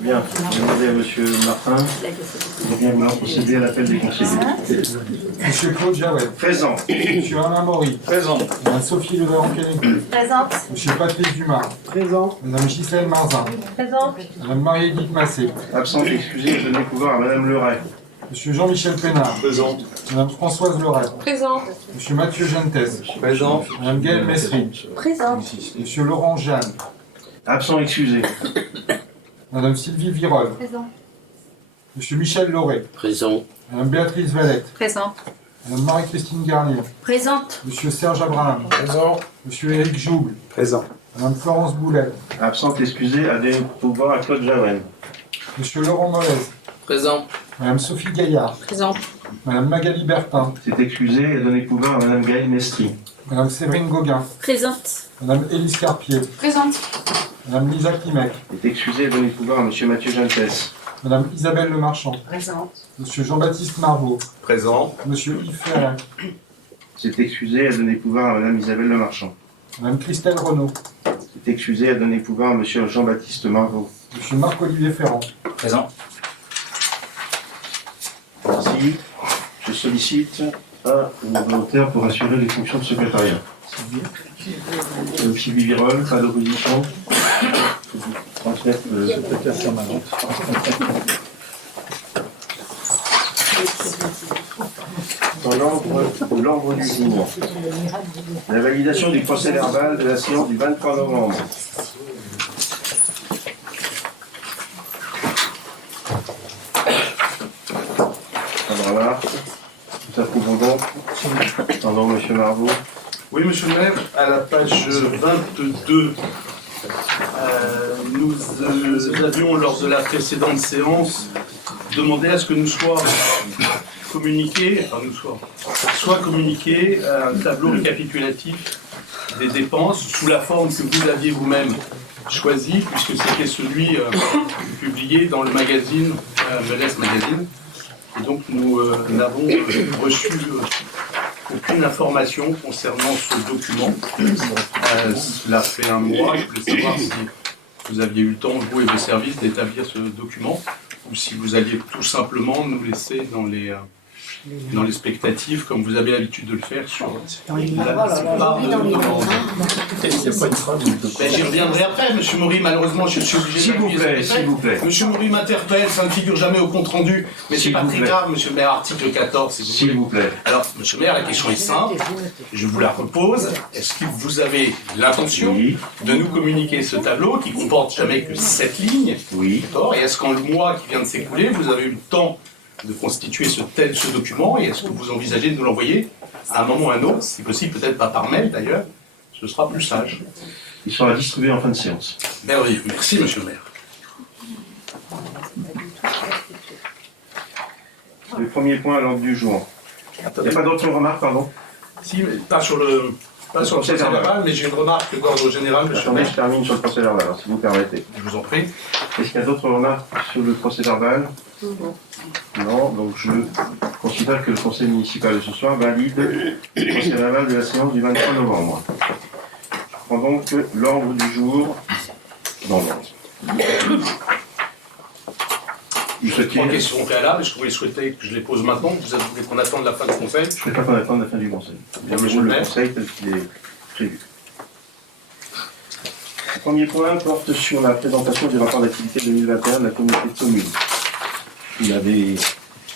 Bien, je vais demander à M. Martin de bien vouloir procéder à l'appel des conseillers. Monsieur Claude Jaouet. Présent. Monsieur Alain Maury. Présent. Madame Sophie Levaron-Canécu. Présente. Monsieur Patrice Dumas. Présent. Madame Gisèle Marzin. Présente. Madame Marie-Édith Massé. Absente excusée, je donne pouvoir à Mme Leray. Monsieur Jean-Michel Pénard. Présent. Madame Françoise Leray. Présente. Monsieur Mathieu Gentes. Présent. Madame Gaëlle Messry. Présente. Monsieur Laurent Jeanne. Absent excusé. Madame Sylvie Virol. Présente. Monsieur Michel Lauré. Présent. Madame Béatrice Valette. Présente. Madame Marie-Christine Garnier. Présente. Monsieur Serge Abraham. Présent. Monsieur Éric Jouble. Présent. Madame Florence Boulet. Absente excusée, à donner pouvoir à Claude Jaouet. Monsieur Laurent Molez. Présent. Madame Sophie Gaillard. Présente. Madame Magali Bertin. C'est excusé et donner pouvoir à Mme Gaëlle Mestry. Madame Séverine Gauguin. Présente. Madame Élise Carpier. Présente. Madame Lisa Klimek. C'est excusé et donner pouvoir à M. Mathieu Gentes. Madame Isabelle Lemarchand. Présente. Monsieur Jean-Baptiste Marvaux. Présent. Monsieur Yves Ferret. C'est excusé et donner pouvoir à Mme Isabelle Lemarchand. Madame Christelle Renaud. C'est excusé et donner pouvoir à M. Jean-Baptiste Marvaux. Monsieur Marc-Olivier Ferrand. Présent. Merci. Je sollicite un volontaire pour assurer les fonctions de secrétariat. Sylvie Virol, pas d'opposition. Je vous transmettre le secrétaire permanent. Dans l'ordre du jour, la validation du procès verbal de la séance du 23 novembre. Voilà. Nous approuvons donc. Pardon, M. Marvaux. Oui, monsieur le maire, à la page 22, nous avions, lors de la précédente séance, demandé à ce que nous soit communiqué un tableau récapitulatif des dépenses sous la forme que vous aviez vous-même choisie, puisque c'était celui publié dans le magazine, Melès Magazine. Et donc nous n'avons reçu aucune information concernant ce document. Cela fait un mois. Je voulais savoir si vous aviez eu le temps, vous et vos services, d'établir ce document, ou si vous alliez tout simplement nous laisser dans l'expectative, comme vous avez l'habitude de le faire sur la plupart de nos demandes. J'y reviendrai après, monsieur Maury, malheureusement je suis obligé de S'il vous plaît. Monsieur Maury m'interpelle, ça ne figure jamais au compte rendu, mais c'est pas très grave, monsieur le maire, article 14, S'il vous plaît. Alors, monsieur le maire, la question est simple, je vous la repose. Est-ce que vous avez l'intention Oui. de nous communiquer ce tableau qui comporte jamais que 7 lignes? Oui. D'accord. Et est-ce qu'en le mois qui vient de s'écouler, vous avez eu le temps de constituer ce document, et est-ce que vous envisagez de nous l'envoyer à un moment ou à un autre, si possible peut-être pas par mail d'ailleurs, ce sera plus sage. Il sera distribué en fin de séance. Merveilleux, merci monsieur le maire. Le premier point à l'ordre du jour. Il n'y a pas d'autres remarques, pardon? Si, mais pas sur le procès verbal, mais j'ai une remarque d'ordre général, monsieur le Attendez, maire. je termine sur le procès verbal, alors, si vous permettez. Je vous en prie. Est-ce qu'il y a d'autres remarques sur le procès verbal? Non, donc je considère que le conseil municipal de ce soir valide le procès verbal de la séance du 23 novembre. Je prends donc l'ordre du jour dans l'ordre. Vous souhaitiez... 3 questions préalables, est-ce que vous les souhaitez que je les pose maintenant? Vous voulez qu'on attende la fin du conseil? Je ne vais pas attendre la fin du conseil. Bien, Je monsieur le déroule le maire. conseil tel qu'il est prévu. Le premier point porte sur la présentation du rapport d'activité 2021 de la communauté de communes. Vous l'avez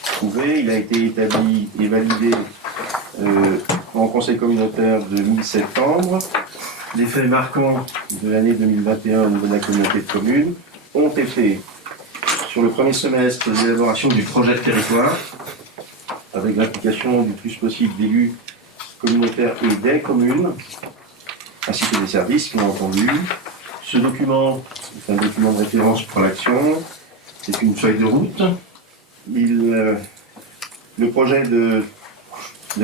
trouvé, il a été établi et validé en conseil communautaire de mi-septembre. Les faits marquants de l'année 2021 au niveau de la communauté de communes ont été sur le premier semestre l'élaboration du projet de territoire, avec l'implication du plus possible d'élus communautaires et des communes, ainsi que des services qui ont entendu. Ce document est un document de référence pour l'action, c'est une feuille de route. Le projet de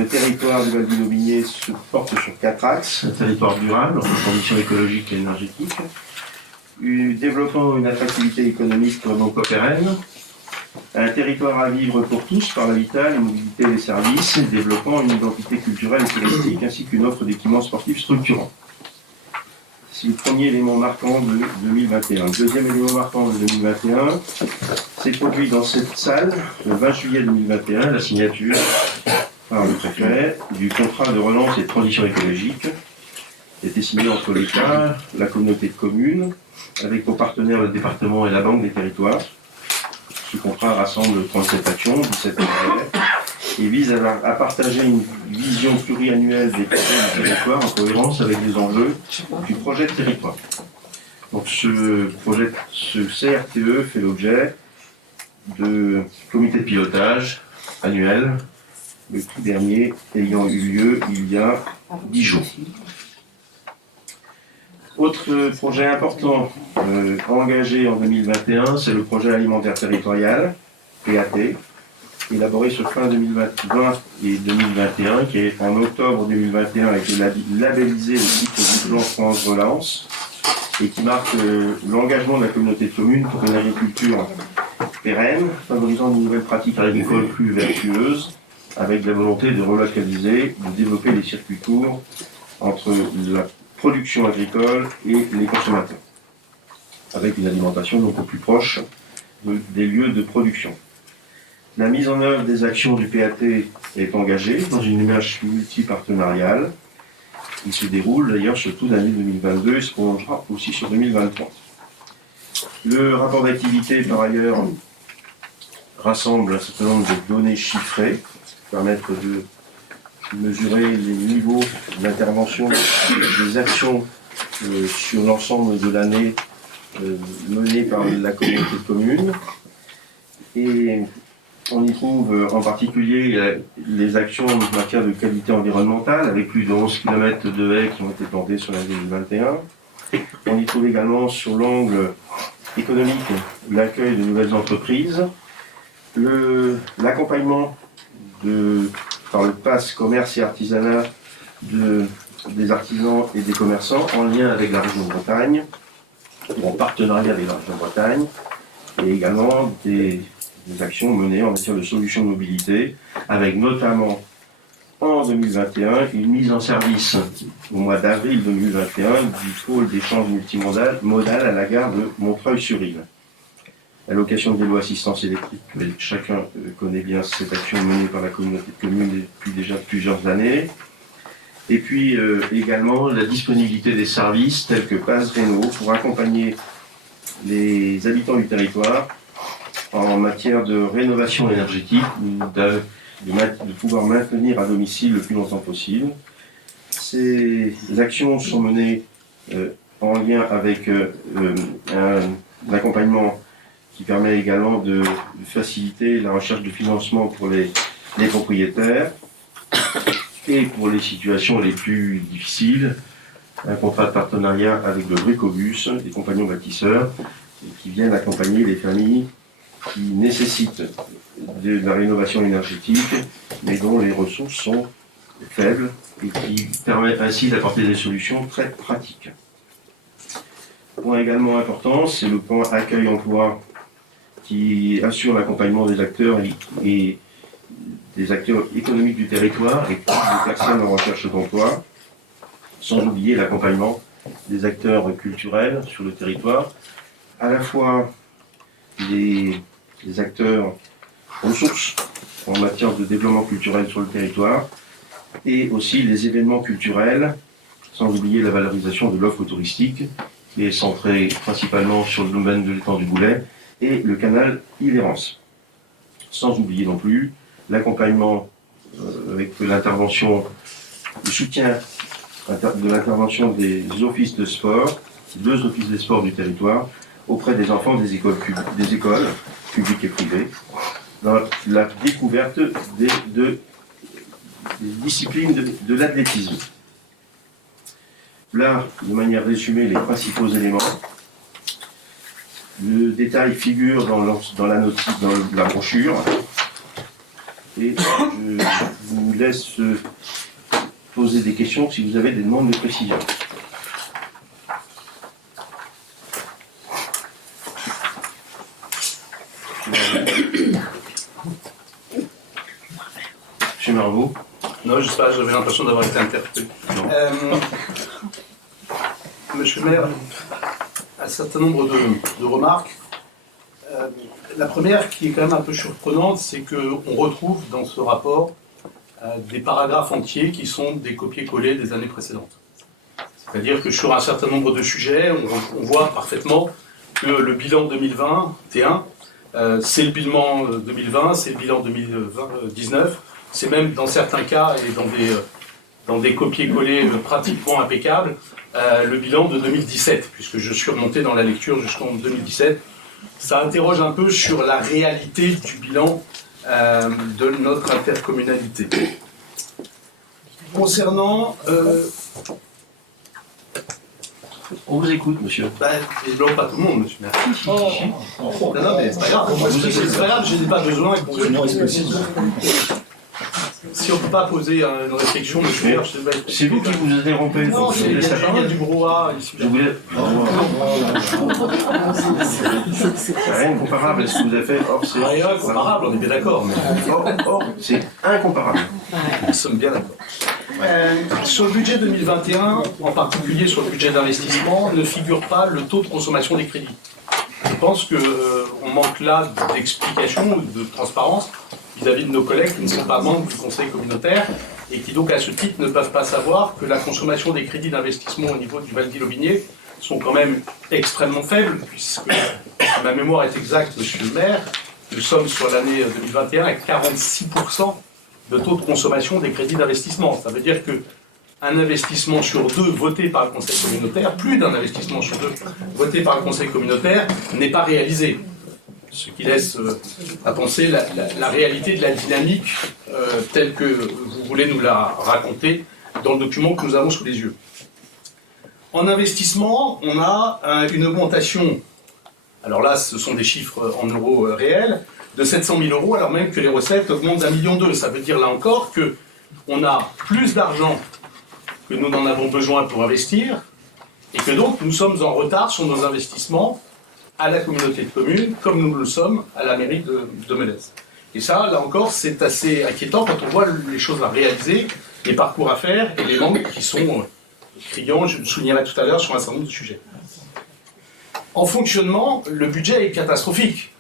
territoire du Val-du-Aubigné se porte sur 4 axes. Un territoire durable, en conditions écologiques et énergétiques, développant une attractivité économique pour nos pérennes, un territoire à vivre pour tous par l'habitat, les mobilités et les services, développant une identité culturelle et touristique, ainsi qu'une offre d'équipements sportifs structurants. C'est le premier élément marquant de 2021. Le deuxième élément marquant de 2021 s'est produit dans cette salle le 20 juillet 2021, la signature par le préfet du contrat de relance et de transition écologique qui a été signé entre l'État, la communauté de communes, avec pour partenaires le département et la Banque des territoires. Ce contrat rassemble 37 actions, 17 projets, et vise à partager une vision pluriannuelle des projets du territoire en cohérence avec les enjeux du projet de territoire. Donc ce CRTE fait l'objet de comités de pilotage annuels, le tout dernier ayant eu lieu il y a 10 jours. Autre projet important engagé en 2021, c'est le projet alimentaire territorial, PAT, élaboré sur fin 2020 et 2021, qui est en octobre 2021 a été labellisé le titre du plan France Relance et qui marque l'engagement de la communauté de communes pour une agriculture pérenne, favorisant de nouvelles pratiques agricoles plus vertueuses, avec la volonté de relocaliser, de développer les circuits courts entre la production agricole et les consommateurs, avec une alimentation donc au plus proche des lieux de production. La mise en œuvre des actions du PAT est engagée dans une démarche multipartenariale qui se déroule d'ailleurs sur toute l'année 2022 et se prolongera aussi sur 2023. Le rapport d'activité, par ailleurs, rassemble un certain nombre de données chiffrées qui permettent de mesurer les niveaux d'intervention des actions sur l'ensemble de l'année menées par la communauté de communes. Et on y trouve en particulier les actions en matière de qualité environnementale, avec plus de 11 km de haies qui ont été plantées sur l'année 2021. On y trouve également sur l'angle économique l'accueil de nouvelles entreprises, l'accompagnement par le PASS commerce et artisanat des artisans et des commerçants en lien avec la région de Bretagne, ou en partenariat avec la région de Bretagne, et également des actions menées en matière de solutions de mobilité, avec notamment en 2021 une mise en service au mois d'avril 2021 du pôle d'échange multimodal à la gare de Montreuil-sur-Île. La location de vélos assistance électrique, chacun connaît bien cette action menée par la communauté de communes depuis déjà plusieurs années. Et puis également la disponibilité des services tels que Pass Réno pour accompagner les habitants du territoire en matière de rénovation énergétique, de pouvoir maintenir à domicile le plus longtemps possible. Ces actions sont menées en lien avec un accompagnement qui permet également de faciliter la recherche de financement pour les propriétaires et pour les situations les plus difficiles, un contrat de partenariat avec le Bricobus, des compagnons bâtisseurs, qui viennent accompagner les familles qui nécessitent de la rénovation énergétique, mais dont les ressources sont faibles et qui permettent ainsi d'apporter des solutions très pratiques. Point également important, c'est le plan accueil-emploi qui assure l'accompagnement des acteurs et des acteurs économiques du territoire et des personnes en recherche d'emploi, sans oublier l'accompagnement des acteurs culturels sur le territoire, à la fois des acteurs ressources en matière de développement culturel sur le territoire et aussi les événements culturels, sans oublier la valorisation de l'offre touristique qui est centrée principalement sur le domaine de l'étang du Boulet et le canal Île-et-Rance. Sans oublier non plus l'accompagnement avec l'intervention, le soutien de l'intervention des offices de sport, 2 offices de sport du territoire, auprès des enfants des écoles publiques et privées, dans la découverte des disciplines de l'athlétisme. Là, de manière résumée, les principaux éléments. Le détail figure dans la notice, dans la brochure. Et je vous laisse poser des questions si vous avez des demandes de précision. Monsieur Marvaux. Non, je sais pas, j'avais l'impression d'avoir été interpellé. Monsieur le maire, un certain nombre de remarques. La première, qui est quand même un peu surprenante, c'est qu'on retrouve dans ce rapport des paragraphes entiers qui sont des copier-coller des années précédentes. C'est-à-dire que sur un certain nombre de sujets, on voit parfaitement que le bilan 2021, c'est le bilan 2020, c'est le bilan 2019, c'est même dans certains cas et dans des copier-coller pratiquement impeccables, le bilan de 2017, puisque je suis remonté dans la lecture jusqu'en 2017. Ça interroge un peu sur la réalité du bilan de notre intercommunalité. Concernant... On vous écoute, monsieur. Évidemment pas tout le monde, monsieur. Merci. Non, mais c'est pas grave. Moi, c'est pas grave, je n'ai pas besoin qu'on Si on ne peut pas poser une réflexion, monsieur, c'est vous qui vous interrompez. Non, il y a du brouhaha ici. Je voulais. C'est rien de comparable à ce que vous avez fait. Or, c'est rien comparable, on est bien d'accord. Mais... Or, c'est incomparable. Nous sommes bien d'accord. Sur le budget 2021, en particulier sur le budget d'investissement, ne figure pas le taux de consommation des crédits. Je pense qu'on manque là d'explication, de transparence vis-à-vis de nos collègues qui ne sont pas membres du conseil communautaire et qui donc à ce titre ne peuvent pas savoir que la consommation des crédits d'investissement au niveau du Val-d'Ille-Aubigné sont quand même extrêmement faibles, puisque si ma mémoire est exacte, monsieur le maire, nous sommes sur l'année 2021 à 46% de taux de consommation des crédits d'investissement. Ça veut dire qu'un investissement sur deux voté par le conseil communautaire, plus d'un investissement sur deux voté par le conseil communautaire, n'est pas réalisé. Ce qui laisse à penser la réalité de la dynamique telle que vous voulez nous la raconter dans le document que nous avons sous les yeux. En investissement, on a une augmentation, alors là ce sont des chiffres en euros réels, de 700 000 euros, alors même que les recettes augmentent d'1,2 million. Ça veut dire là encore qu'on a plus d'argent que nous n'en avons besoin pour investir, et que donc nous sommes en retard sur nos investissements à la communauté de communes, comme nous le sommes à la mairie de Melez. Et ça, là encore, c'est assez inquiétant quand on voit les choses à réaliser, les parcours à faire et les manques qui sont criants, je le soulignerai tout à l'heure, sur un certain nombre de sujets. En fonctionnement, le budget est catastrophique.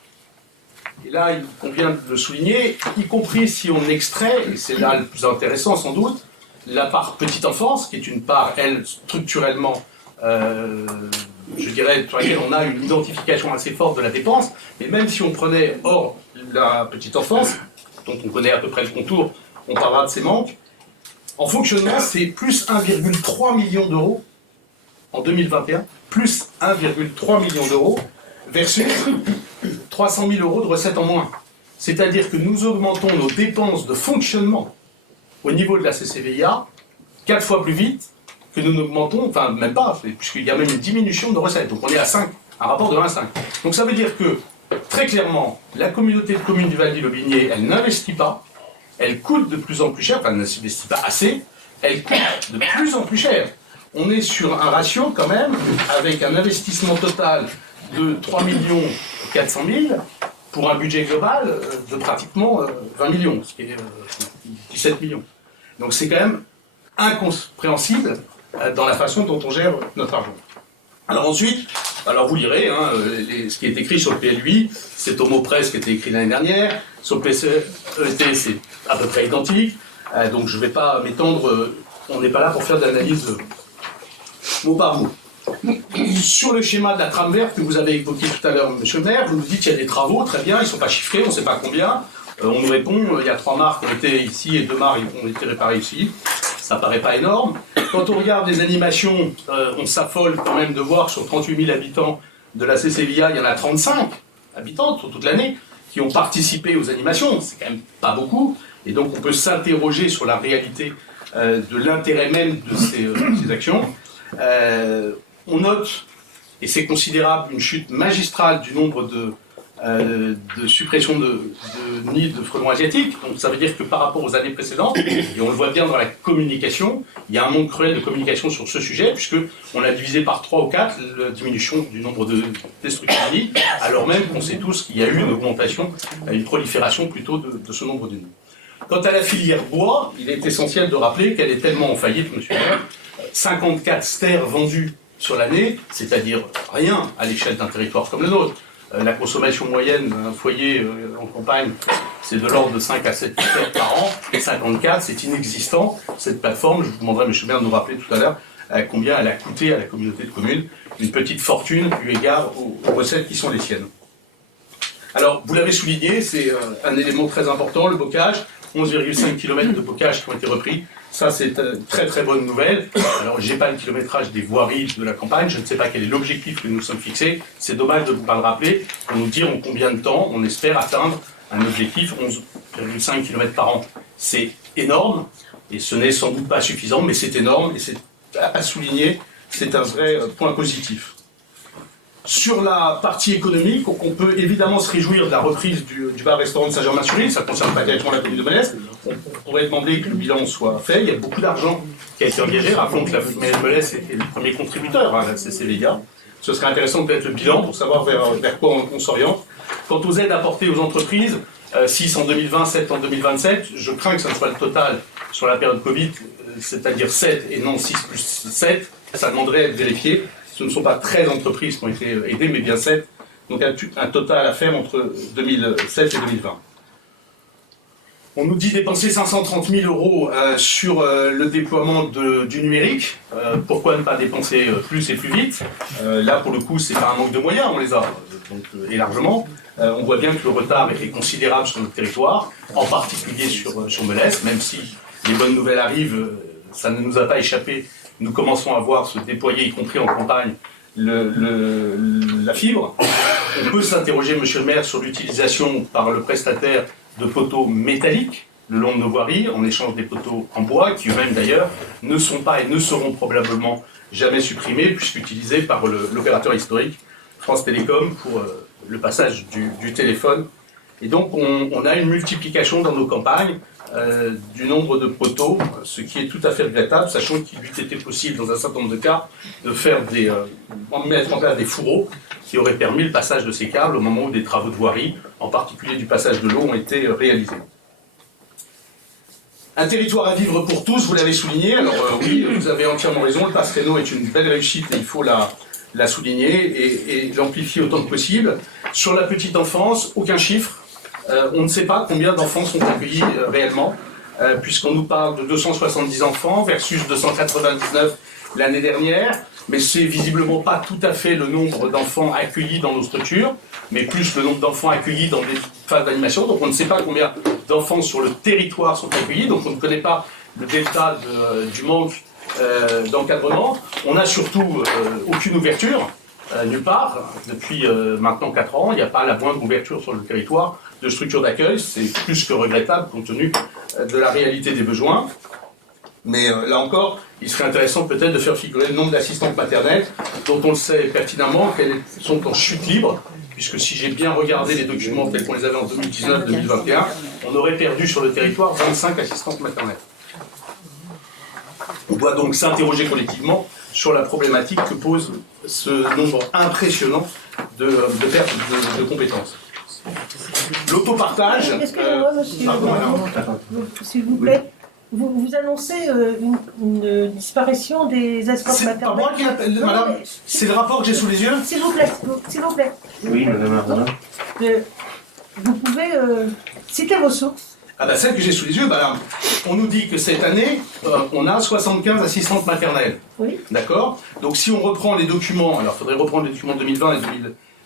Et là, il convient de le souligner, y compris si on extrait, et c'est là le plus intéressant sans doute, la part petite enfance, qui est une part, elle, structurellement, je dirais, sur laquelle on a une identification assez forte de la dépense, mais même si on prenait hors la petite enfance, dont on connaît à peu près le contour, on parlera de ses manques, en fonctionnement, c'est plus 1,3 million d'euros en 2021, plus 1,3 million d'euros, versus 300 000 euros de recettes en moins. C'est-à-dire que nous augmentons nos dépenses de fonctionnement au niveau de la CCVIA 4 fois plus vite que nous n'augmentons, enfin même pas, puisqu'il y a même une diminution de recettes. Donc on est à 5, un rapport de 1 à 5. Donc ça veut dire que, très clairement, la communauté de communes du Val-d'Ille-Aubigné, elle n'investit pas, elle coûte de plus en plus cher, enfin elle n'investit pas assez, elle coûte de plus en plus cher. On est sur un ratio quand même, avec un investissement total de 3 400 000 pour un budget global de pratiquement 20 millions, ce qui est 17 millions. Donc c'est quand même incompréhensible dans la façon dont on gère notre argent. Alors ensuite, alors vous lirez, hein, ce qui est écrit sur le PLUI, c'est au mot près ce qui était écrit l'année dernière, sur le PCET c'est à peu près identique, donc je ne vais pas m'étendre, on n'est pas là pour faire de l'analyse mot par mot. Sur le schéma de la trame verte que vous avez évoqué tout à l'heure, monsieur le maire, vous nous dites qu'il y a des travaux, très bien, ils ne sont pas chiffrés, on ne sait pas combien. On nous répond, il y a 3 mares qui ont été ici et 2 mares qui ont été réparées ici. Ça paraît pas énorme. Quand on regarde les animations, on s'affole quand même de voir sur 38 000 habitants de la CCVIA, il y en a 35 habitants sur toute l'année qui ont participé aux animations. C'est quand même pas beaucoup. Et donc on peut s'interroger sur la réalité de l'intérêt même de ces actions. On note, et c'est considérable, une chute magistrale du nombre de suppression de nids de frelons asiatiques. Donc ça veut dire que par rapport aux années précédentes, et on le voit bien dans la communication, il y a un manque cruel de communication sur ce sujet, puisqu'on a divisé par 3 ou 4 la diminution du nombre de destructions de nids, alors même qu'on sait tous qu'il y a eu une augmentation, une prolifération plutôt de ce nombre de nids. Quant à la filière bois, il est essentiel de rappeler qu'elle est tellement en faillite, monsieur le maire, 54 stères vendus sur l'année, c'est-à-dire rien à l'échelle d'un territoire comme le nôtre. La consommation moyenne d'un foyer en campagne, c'est de l'ordre de 5 à 7 litres par an, et 54, c'est inexistant. Cette plateforme, je vous demanderai M. le maire de nous rappeler tout à l'heure combien elle a coûté à la communauté de communes, une petite fortune eu égard aux recettes qui sont les siennes. Alors, vous l'avez souligné, c'est un élément très important, le bocage, 11,5 km de bocage qui ont été repris. Ça, c'est une très très bonne nouvelle. Alors, je n'ai pas le kilométrage des voiries de la campagne, je ne sais pas quel est l'objectif que nous nous sommes fixés. C'est dommage de ne pas le rappeler, pour nous dire en combien de temps on espère atteindre un objectif 11,5 km par an. C'est énorme, et ce n'est sans doute pas suffisant, mais c'est énorme, et c'est à souligner, c'est un vrai point positif. Sur la partie économique, on peut évidemment se réjouir de la reprise du bar-restaurant de Saint-Germain-sur-Île. Ça ne concerne pas directement la commune de Melesse. On pourrait demander que le bilan soit fait. Il y a beaucoup d'argent qui a été engagé. Rappelons que la mairie de Melesse était le premier contributeur à la CCVIA. Ce serait intéressant de connaître le bilan pour savoir vers quoi on s'oriente. Quant aux aides apportées aux entreprises, 6 en 2020, 7 en 2027, je crains que ce ne soit le total sur la période Covid, c'est-à-dire 7 et non 6 plus 7. Ça demanderait à être vérifié. Ce ne sont pas 13 entreprises qui ont été aidées, mais bien 7. Donc un total à faire entre 2007 et 2020. On nous dit dépenser 530 000 euros sur le déploiement du numérique. Pourquoi ne pas dépenser plus et plus vite? Là, pour le coup, c'est pas un manque de moyens, on les a, donc, et largement. On voit bien que le retard est considérable sur notre territoire, en particulier sur Melesse, même si les bonnes nouvelles arrivent, ça ne nous a pas échappé. Nous commençons à voir se déployer, y compris en campagne, la fibre. On peut s'interroger, monsieur le maire, sur l'utilisation par le prestataire de poteaux métalliques le long de nos voiries, en échange des poteaux en bois, qui eux-mêmes d'ailleurs ne sont pas et ne seront probablement jamais supprimés, puisqu'utilisés par l'opérateur historique France Télécom pour le passage du téléphone. Et donc on a une multiplication dans nos campagnes du nombre de poteaux, ce qui est tout à fait regrettable, sachant qu'il eût été possible dans un certain nombre de cas de faire mettre en place des fourreaux qui auraient permis le passage de ces câbles au moment où des travaux de voirie, en particulier du passage de l'eau, ont été réalisés. Un territoire à vivre pour tous, vous l'avez souligné. Alors oui, vous avez entièrement raison, le Pass Rénov est une belle réussite et il faut la souligner et l'amplifier autant que possible. Sur la petite enfance, aucun chiffre. On ne sait pas combien d'enfants sont accueillis réellement, puisqu'on nous parle de 270 enfants versus 299 l'année dernière, mais c'est visiblement pas tout à fait le nombre d'enfants accueillis dans nos structures, mais plus le nombre d'enfants accueillis dans des phases d'animation. Donc on ne sait pas combien d'enfants sur le territoire sont accueillis, donc on ne connaît pas le delta du manque d'encadrement. On n'a surtout aucune ouverture, nulle part. Depuis maintenant 4 ans, il n'y a pas la moindre ouverture sur le territoire de structures d'accueil. C'est plus que regrettable compte tenu de la réalité des besoins. Mais là encore, il serait intéressant peut-être de faire figurer le nombre d'assistantes maternelles, dont on le sait pertinemment qu'elles sont en chute libre, puisque si j'ai bien regardé les documents tels qu'on les avait en 2019-2021, on aurait perdu sur le territoire 25 assistantes maternelles. On doit donc s'interroger collectivement sur la problématique que pose ce nombre impressionnant de pertes de compétences. L'autopartage... Excusez-moi, monsieur, s'il vous plaît. Vous annoncez une disparition des assistantes maternelles. C'est pas moi qui l'appelle, madame. C'est le rapport que j'ai sous les yeux. S'il vous plaît, s'il vous plaît. Oui, madame Arnaud. Vous pouvez citer vos sources. Ah ben celle que j'ai sous les yeux, madame. On nous dit que cette année, on a 75 assistantes maternelles. Oui. D'accord? Donc si on reprend les documents, alors il faudrait reprendre les documents de 2020 et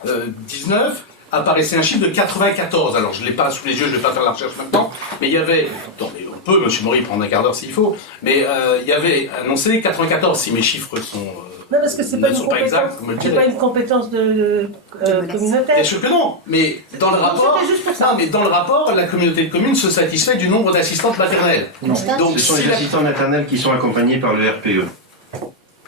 2019, apparaissait un chiffre de 94. Alors je ne l'ai pas sous les yeux, je ne vais pas faire la recherche maintenant, mais il y avait, attendez, on peut, monsieur Maury, prendre un quart d'heure s'il faut, mais il y avait annoncé 94, si mes chiffres sont... Non, parce que c'est pas, pas une compétence communautaire. Bien sûr que non, mais dans le rapport, juste pour ça. non, mais dans le rapport, la communauté de communes se satisfait du nombre d'assistantes maternelles. Non. Donc, ce sont les assistants maternels qui sont accompagnés par le RPE.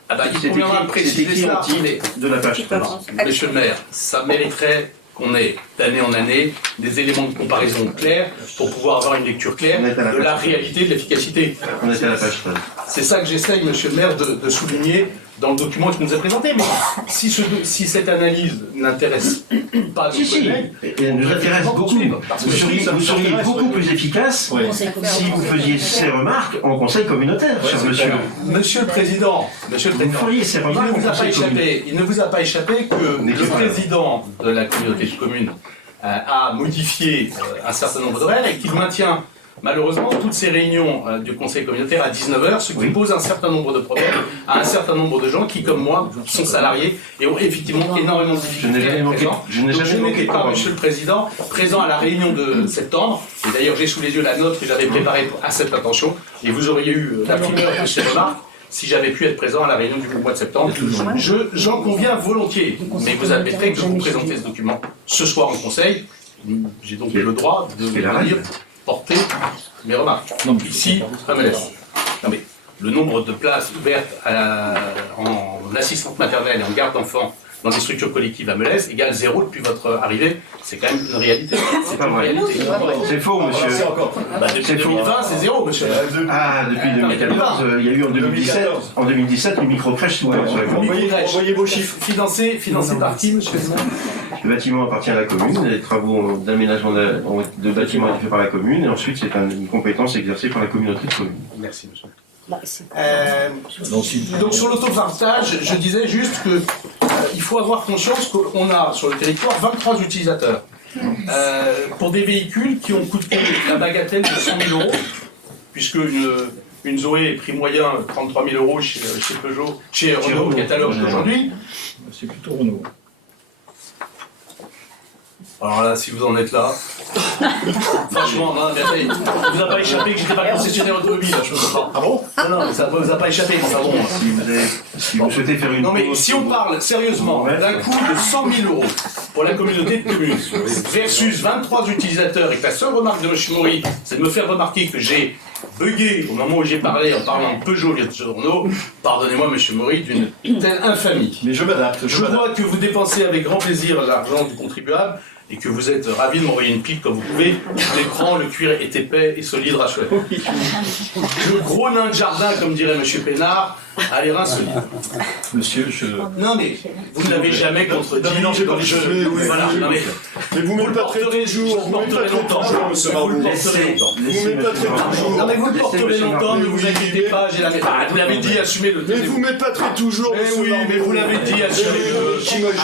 Ah bah, il conviendra de préciser cela, mais de la page 13. monsieur le maire, ça mériterait qu'on ait d'année en année des éléments de comparaison clairs pour pouvoir avoir une lecture claire de la réalité de l'efficacité. On est à la page 13. C'est ça que j'essaye, monsieur le maire, de souligner dans le document qui nous est présenté. Mais si cette analyse n'intéresse pas nos collègues, elle nous intéresse beaucoup. Parce que Vous seriez beaucoup plus efficace si vous faisiez ces remarques en conseil communautaire, cher monsieur. Monsieur le Président, Vous feriez ces remarques en conseil communautaire. il ne vous a pas échappé que le président de la communauté de communes a modifié un certain nombre d'horaires et qu'il maintient malheureusement toutes ces réunions du conseil communautaire à 19h, ce qui pose un certain nombre de problèmes à un certain nombre de gens qui, comme moi, sont salariés et ont effectivement énormément de difficultés. Je n'ai jamais manqué pas, Monsieur le Président, présent à la réunion de septembre, et d'ailleurs j'ai sous les yeux la note que j'avais préparée à cette intention, et vous auriez eu la primeur de ces remarques si j'avais pu être présent à la réunion du mois de septembre. J'en conviens volontiers, mais vous admettrez que vous présentez ce document ce soir en conseil. J'ai donc le droit de venir porter mes remarques. Donc ici, à Melès. Non mais le nombre de places ouvertes en assistante maternelle et en garde d'enfants dans des structures collectives à Melès égale 0 depuis votre arrivée. C'est quand même une réalité. C'est pas vrai. C'est faux, monsieur. Depuis 2020, c'est 0, monsieur. Ah, depuis 2014, il y a eu en 2017 une micro-crèche sous terre sur la commune. Envoyez vos chiffres. Financé par qui, monsieur? Le bâtiment appartient à la commune, les travaux d'aménagement de bâtiments ont été faits par la commune, et ensuite c'est une compétence exercée par la communauté de communes. Merci, monsieur. Donc sur l'autopartage, je disais juste que il faut avoir conscience qu'on a sur le territoire 23 utilisateurs pour des véhicules qui ont coûté la bagatelle de 100 000 €, puisque une Zoé prix moyen 33 000 € chez Peugeot, chez Renault au catalogue d'aujourd'hui. C'est plutôt Renault. Alors là, si vous en êtes là, franchement, non, mais ça vous a pas échappé que j'étais pas concessionnaire automobile, là, je ne pas. Ah bon? Non, ça vous a pas échappé, mais ça bon. Si vous souhaitez faire une non, mais pause, si on parle sérieusement d'un coût de 100 000 € pour la communauté de communes versus 23 utilisateurs et que la seule remarque de M. Maury, c'est de me faire remarquer que j'ai bugué au moment où j'ai parlé en parlant de Peugeot et de Renault, pardonnez-moi, M. Maury, d'une telle infamie. Mais je m'adapte. Je vois que vous dépensez avec grand plaisir l'argent du contribuable et que vous êtes ravi de m'envoyer une pipe comme vous pouvez. L'écran, le cuir est épais et solide, rachouette. Le gros nain de jardin, comme dirait M. Pénard, a les reins solides. Monsieur, je... Non mais, vous ne l'avez jamais contredit. Non, j'ai pas dit Voilà, non mais... vous me le porterez toujours, vous le porterez longtemps. Vous le porterez longtemps. Vous m'épaterez toujours. Non mais vous le porterez longtemps, ne vous inquiétez pas, j'ai la méthode. Vous l'avez dit, assumez-le. Mais vous m'épaterez toujours, mais oui, mais vous l'avez dit, assumez-le.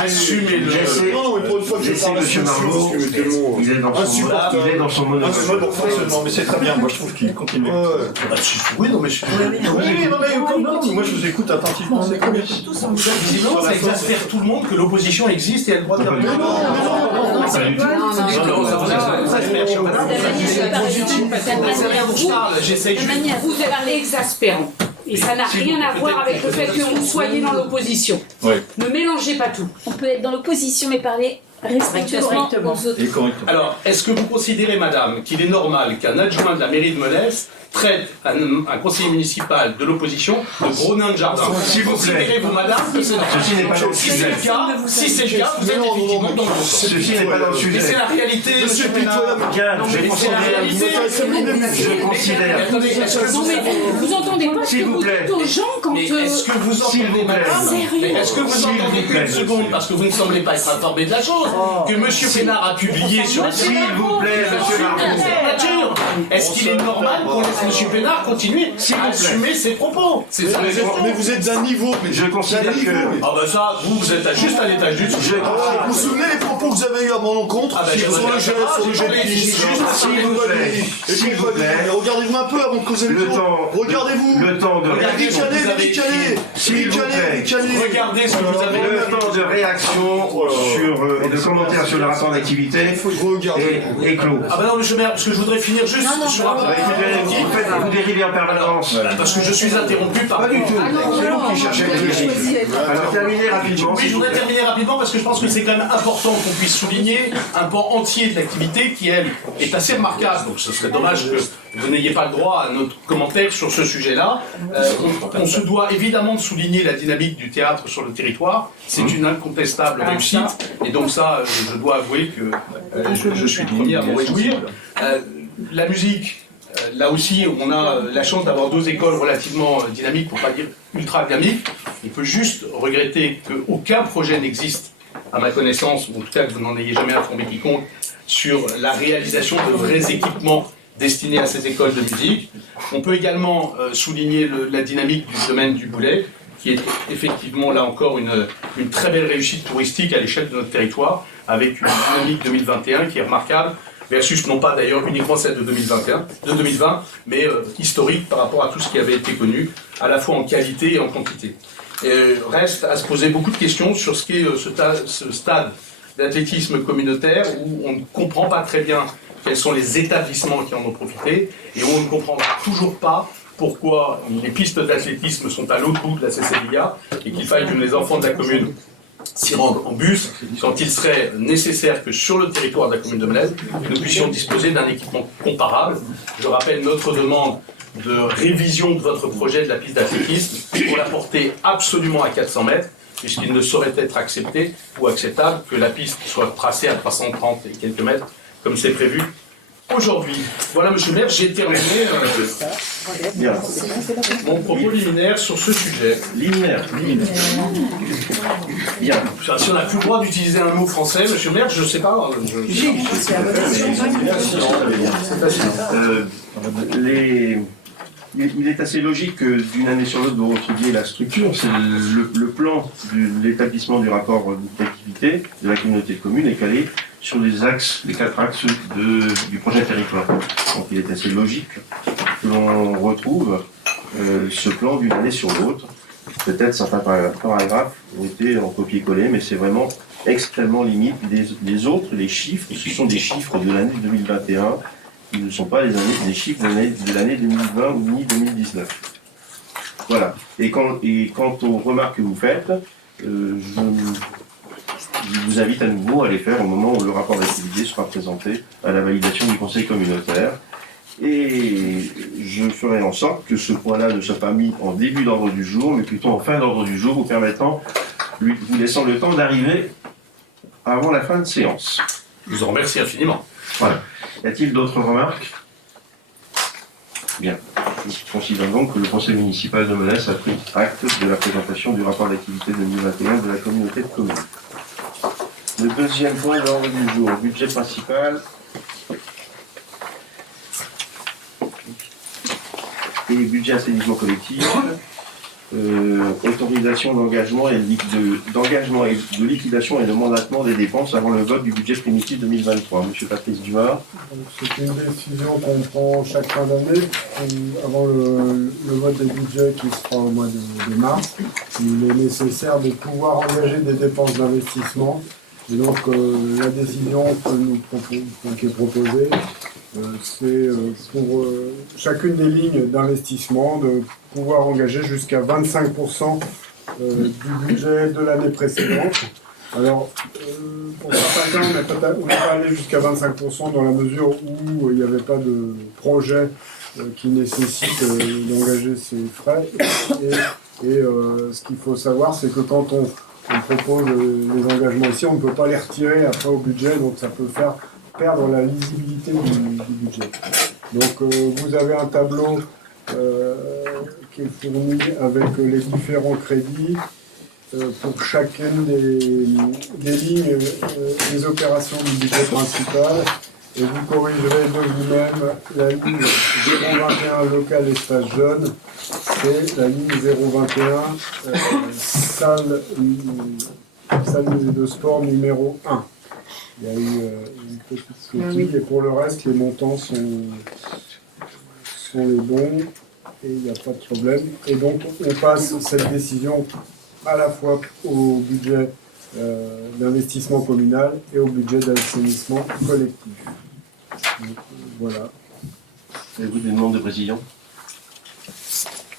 Assumez-le. Non, mais pour une fois que je parle monsieur Margot, il est dans son monologue. Non, mais c'est très bien, moi je trouve qu'il continue. Oui, non mais je... Moi je vous écoute attentivement, c'est combien? Visiblement, ça exaspère tout le monde que l'opposition existe et elle doit terminer. Vous parlez exaspérant. Et ça n'a rien à voir avec le fait que vous soyez dans l'opposition. Ne mélangez pas tout. On peut être dans l'opposition mais parler respectueusement aux autres. Alors, est-ce que vous considérez, madame, qu'il est normal qu'un adjoint de la mairie de Melès traite un conseiller municipal de l'opposition de gros nain de jardin? S'il vous plaît. Considérez-vous, madame, que c'est normal? Ceci n'est pas dans le Si sujet. c'est le cas, vous êtes effectivement dans le bon sens. Ceci n'est pas dans le Mais sujet. c'est la réalité, monsieur Pénard. C'est la réalité. Je considère. Attendez, est-ce que Non mais vous entendez pas ce S'il que vous vous plaît. dites aux gens quand... Mais est-ce que vous S'il vous entendez, plaît. madame, Sérieux. mais est-ce que vous S'il entendez vous plaît. une seconde, parce que vous ne semblez pas être informé de la chose, que monsieur Pénard a publié sur Internet. S'il vous plaît, monsieur Margot. Est-ce qu'il est normal qu'on laisse monsieur Pénard continuer à assumer ses propos? C'est ça. Mais vous êtes d'un niveau, mais Je considère que... Ah bah ça, vous êtes juste à l'étage du dessus. vous vous souvenez les propos que vous avez eu à mon encontre Ah bah, sur le jet, sur le jet de piste, S'il vous plaît. S'il vous plaît. regardez-vous un peu avant de causer Le le temps. Regardez-vous. Le temps de réaction. S'il vous plaît. Regardez ce que vous avez Le temps de réaction sur, et de commentaires sur le rapport d'activité est clos. Ah bah non, monsieur le maire, parce que je voudrais finir juste sur un Bah, écoutez, vous dérivez en permanence. parce que je suis interrompu par... Pas du tout. C'est vous qui cherchez à dériver. Alors terminez rapidement. Oui, je voudrais terminer rapidement parce que je pense que c'est quand même important qu'on puisse souligner un pan entier de l'activité qui, elle, est assez remarquable. Donc ce serait dommage que vous n'ayez pas le droit à notre commentaire sur ce sujet-là. On se doit évidemment de souligner la dynamique du théâtre sur le territoire. C'est une incontestable réussite. Et donc ça, je dois avouer que je suis le premier à m'en réjouir. La musique, Là aussi, on a la chance d'avoir deux écoles relativement dynamiques, pour ne pas dire ultra dynamiques. On peut juste regretter qu'aucun projet n'existe, à ma connaissance, ou en tout cas que vous n'en ayez jamais informé quiconque, sur la réalisation de vrais équipements destinés à ces écoles de musique. On peut également souligner la dynamique du domaine du Boulay, qui est effectivement là encore une très belle réussite touristique à l'échelle de notre territoire, avec une dynamique 2021 qui est remarquable, versus non pas d'ailleurs uniquement celle de 2020, mais historique par rapport à tout ce qui avait été connu, à la fois en qualité et en quantité. Et reste à se poser beaucoup de questions sur ce qu'est ce stade d'athlétisme communautaire où on ne comprend pas très bien quels sont les établissements qui en ont profité et où on ne comprend toujours pas pourquoi les pistes d'athlétisme sont à l'autre bout de la CCBIA et qu'il faille que les enfants de la commune s'y rendent en bus, quand il serait nécessaire que sur le territoire de la commune de Melaise, nous puissions disposer d'un équipement comparable. Je rappelle notre demande de révision de votre projet de la piste d'athlétisme pour la porter absolument à 400 mètres, puisqu'il ne saurait être accepté ou acceptable que la piste soit tracée à 330 et quelques mètres, comme c'est prévu aujourd'hui. Voilà, monsieur le maire, j'ai terminé mon propos liminaire sur ce sujet. Liminaire. Bien. Si on n'a plus le droit d'utiliser un mot français, monsieur le maire, je ne sais pas. C'est facile. Il est assez logique que d'une année sur l'autre, vous retrouviez la structure. C'est le plan de l'établissement du rapport d'activité de la communauté de communes est calé sur les 4 axes du projet territoire. Donc il est assez logique que l'on retrouve ce plan d'une année sur l'autre. Peut-être certains paragraphes ont été en copier-coller, mais c'est vraiment extrêmement limite. Les autres, les chiffres, ce sont des chiffres de l'année 2021. Ils ne sont pas des chiffres de l'année 2020 ou ni 2019. Voilà. Et quant aux remarques que vous faites, je vous invite à nouveau à les faire au moment où le rapport d'activité sera présenté à la validation du conseil communautaire. Et je ferai en sorte que ce point-là ne soit pas mis en début d'ordre du jour, mais plutôt en fin d'ordre du jour, vous laissant le temps d'arriver avant la fin de séance. Je vous en remercie infiniment. Voilà. Y a-t-il d'autres remarques? Bien. Je considère donc que le conseil municipal de Melesse a pris acte de la présentation du rapport d'activité 2021 de la communauté de communes. Le deuxième point de l'ordre du jour, budget principal et budget assainissement collectif, autorisation d'engagement et de liquidation et de mandatement des dépenses avant le vote du budget primitif 2023. Monsieur Patrice Dumas. C'est une décision qu'on prend chaque fin d'année, avant le vote des budgets qui sera au mois de mars. Il est nécessaire de pouvoir engager des dépenses d'investissement. Et donc la décision qui est proposée, c'est pour chacune des lignes d'investissement de pouvoir engager jusqu'à 25% du budget de l'année précédente. Alors, pour certains cas, on n'est pas allé jusqu'à 25% dans la mesure où il n'y avait pas de projet qui nécessite d'engager ces frais. Et ce qu'il faut savoir, c'est que quand on propose les engagements ici, on ne peut pas les retirer après au budget, donc ça peut faire perdre la lisibilité du budget. Donc vous avez un tableau qui est fourni avec les différents crédits pour chacune des lignes des opérations du budget principal. Et vous corrigerez de vous-même la ligne 021 local espace jeune, c'est la ligne 021 salle de sport numéro 1. Il y a eu une petite coquille et pour le reste les montants sont les bons et il n'y a pas de problème. Et donc on passe cette décision à la fois au budget d'investissement communal et au budget d'assainissement collectif. Donc, voilà. Avez-vous des demandes de précision?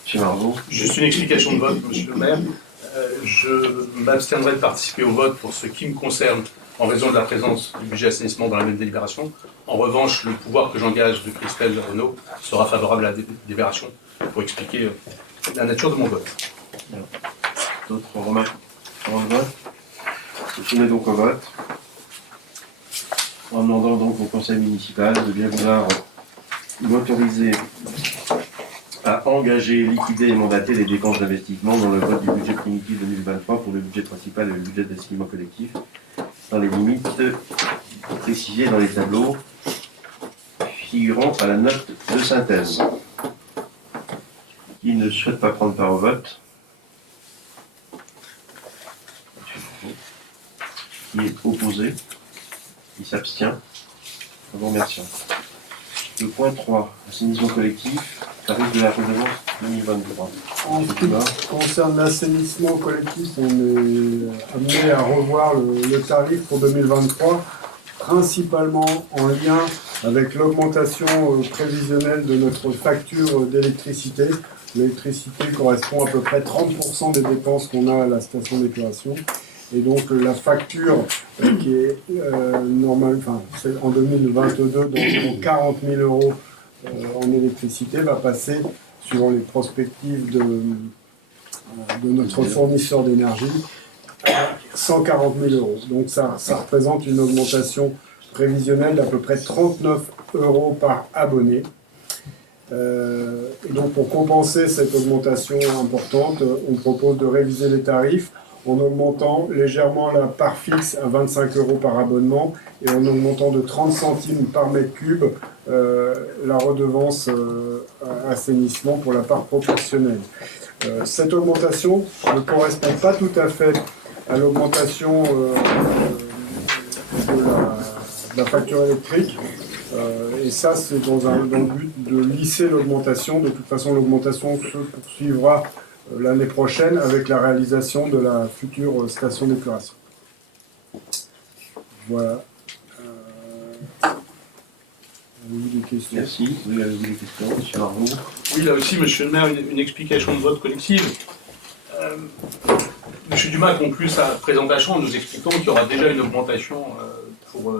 Monsieur Margot. Juste une explication de vote, monsieur le maire. Je m'abstiendrai de participer au vote pour ce qui me concerne en raison de la présence du budget assainissement dans la même délibération. En revanche, le pouvoir que j'engage de Christelle Renaud sera favorable à la délibération pour expliquer la nature de mon vote. D'autres remarques avant le vote? Je soumets donc au vote. En demandant donc au conseil municipal de bien vouloir m'autoriser à engager, liquider et mandater les dépenses d'investissement dans le vote du budget primitif 2023 pour le budget principal et le budget d'assignement collectif, dans les limites précisées dans les tableaux figurant à la note de synthèse. Qui ne souhaite pas prendre part au vote? Qui est opposé? Qui s'abstient? Je vous remercie. Le point 3, assainissement collectif, tarif de la redevance 2023. En ce qui concerne l'assainissement collectif, on est amené à revoir le tarif pour 2023, principalement en lien avec l'augmentation prévisionnelle de notre facture d'électricité. L'électricité correspond à peu près 30% des dépenses qu'on a à la station d'épuration. Et donc la facture qui est normale, enfin c'est en 2022 d'environ 40 000 € en électricité va passer suivant les perspectives de notre fournisseur d'énergie à 140 000 €. Donc ça représente une augmentation prévisionnelle d'à peu près 39 € par abonné. Et donc pour compenser cette augmentation importante, on propose de réviser les tarifs en augmentant légèrement la part fixe à 25 € par abonnement et en augmentant de 30 centimes par mètre cube la redevance assainissement pour la part proportionnelle. Cette augmentation ne correspond pas tout à fait à l'augmentation de la facture électrique. Et ça, c'est dans le but de lisser l'augmentation. De toute façon, l'augmentation se poursuivra l'année prochaine avec la réalisation de la future station d'épuration. Voilà. Avez-vous des questions? Merci. Oui, avez-vous des questions, M. Arnaud? Oui, là aussi, Monsieur le maire, une explication de vote collective. M. Dumas a conclu sa présentation en nous expliquant qu'il y aura déjà une augmentation pour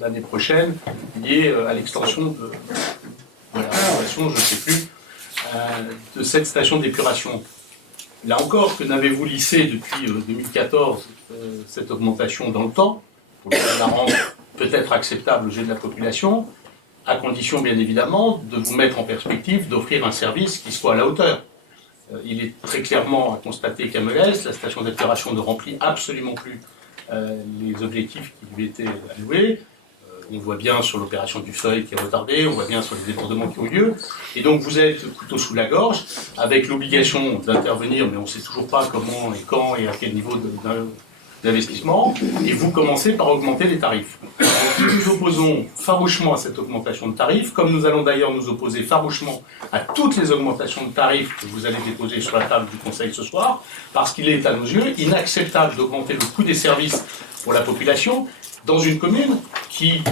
l'année prochaine liée à l'extension de la rénovation, je ne sais plus, de cette station d'épuration. Là encore, que n'avez-vous lissé depuis 2014 cette augmentation dans le temps, pour la rendre peut-être acceptable aux yeux de la population, à condition bien évidemment de vous mettre en perspective d'offrir un service qui soit à la hauteur. Il est très clairement à constater qu'à Melès, la station d'épuration ne remplit absolument plus les objectifs qui lui étaient alloués. On voit bien sur l'opération du seuil qui est retardée, on voit bien sur les débordements qui ont lieu. Et donc vous êtes couteau sous la gorge, avec l'obligation d'intervenir, mais on ne sait toujours pas comment et quand et à quel niveau d'investissement, et vous commencez par augmenter les tarifs. Donc, nous nous opposons farouchement à cette augmentation de tarifs, comme nous allons d'ailleurs nous opposer farouchement à toutes les augmentations de tarifs que vous allez déposer sur la table du Conseil ce soir, parce qu'il est à nos yeux inacceptable d'augmenter le coût des services pour la population dans une commune qui,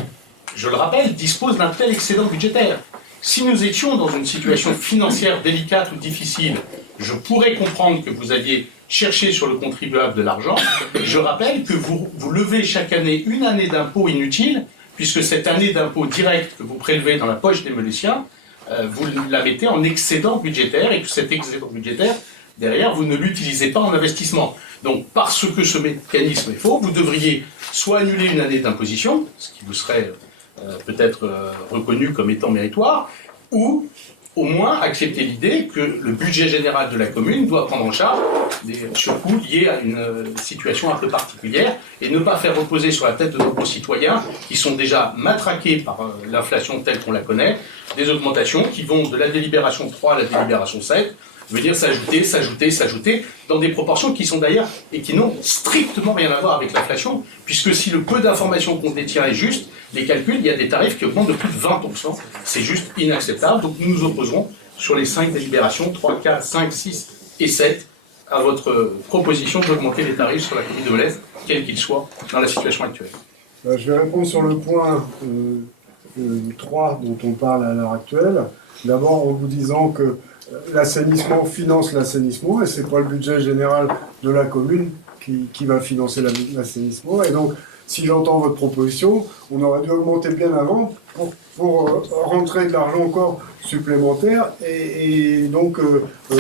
je le rappelle, dispose d'un tel excédent budgétaire. Si nous étions dans une situation financière délicate ou difficile, je pourrais comprendre que vous alliez chercher sur le contribuable de l'argent. Je rappelle que vous levez chaque année une année d'impôt inutile, puisque cette année d'impôt direct que vous prélevez dans la poche des Melésiens, vous la mettez en excédent budgétaire, et que cet excédent budgétaire, derrière, vous ne l'utilisez pas en investissement. Donc, parce que ce mécanisme est faux, vous devriez soit annuler une année d'imposition, ce qui vous serait peut-être reconnu comme étant méritoire, ou au moins accepter l'idée que le budget général de la commune doit prendre en charge des surcoûts liés à une situation un peu particulière et ne pas faire reposer sur la tête de nos concitoyens qui sont déjà matraqués par l'inflation telle qu'on la connaît, des augmentations qui vont de la délibération 3 à la délibération 7, venir s'ajouter dans des proportions qui sont d'ailleurs et qui n'ont strictement rien à voir avec l'inflation, puisque si le peu d'informations qu'on détient est juste, les calculs, il y a des tarifs qui augmentent de plus de 20%, c'est juste inacceptable, donc nous nous opposerons sur les 5 délibérations, 3, 4, 5, 6 et 7, à votre proposition d'augmenter les tarifs sur la commune de Melès, quel qu'il soit, dans la situation actuelle. Je vais répondre sur le point 3 dont on parle à l'heure actuelle. D'abord en vous disant que l'assainissement finance l'assainissement et c'est pas le budget général de la commune qui va financer l'assainissement. Et donc, si j'entends votre proposition, on aurait dû augmenter bien avant pour rentrer de l'argent encore supplémentaire et donc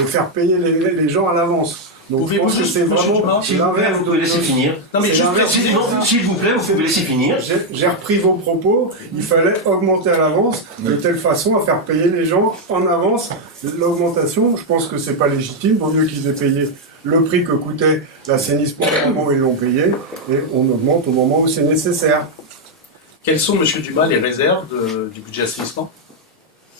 faire payer les gens à l'avance. Donc je pense que c'est vraiment S'il vous plaît, vous pouvez laisser finir. Non, mais C'est juste l'inverse. préciser, S'il vous plaît, vous pouvez me laisser finir. J'ai repris vos propos, il fallait augmenter à l'avance, de telle façon à faire payer les gens en avance l'augmentation. Je pense que c'est pas légitime, vaut mieux qu'ils aient payé le prix que coûtait l'assainissement au moment où ils l'ont payé, et on augmente au moment où c'est nécessaire. quelles sont, monsieur Dumas, les réserves du budget assainissement?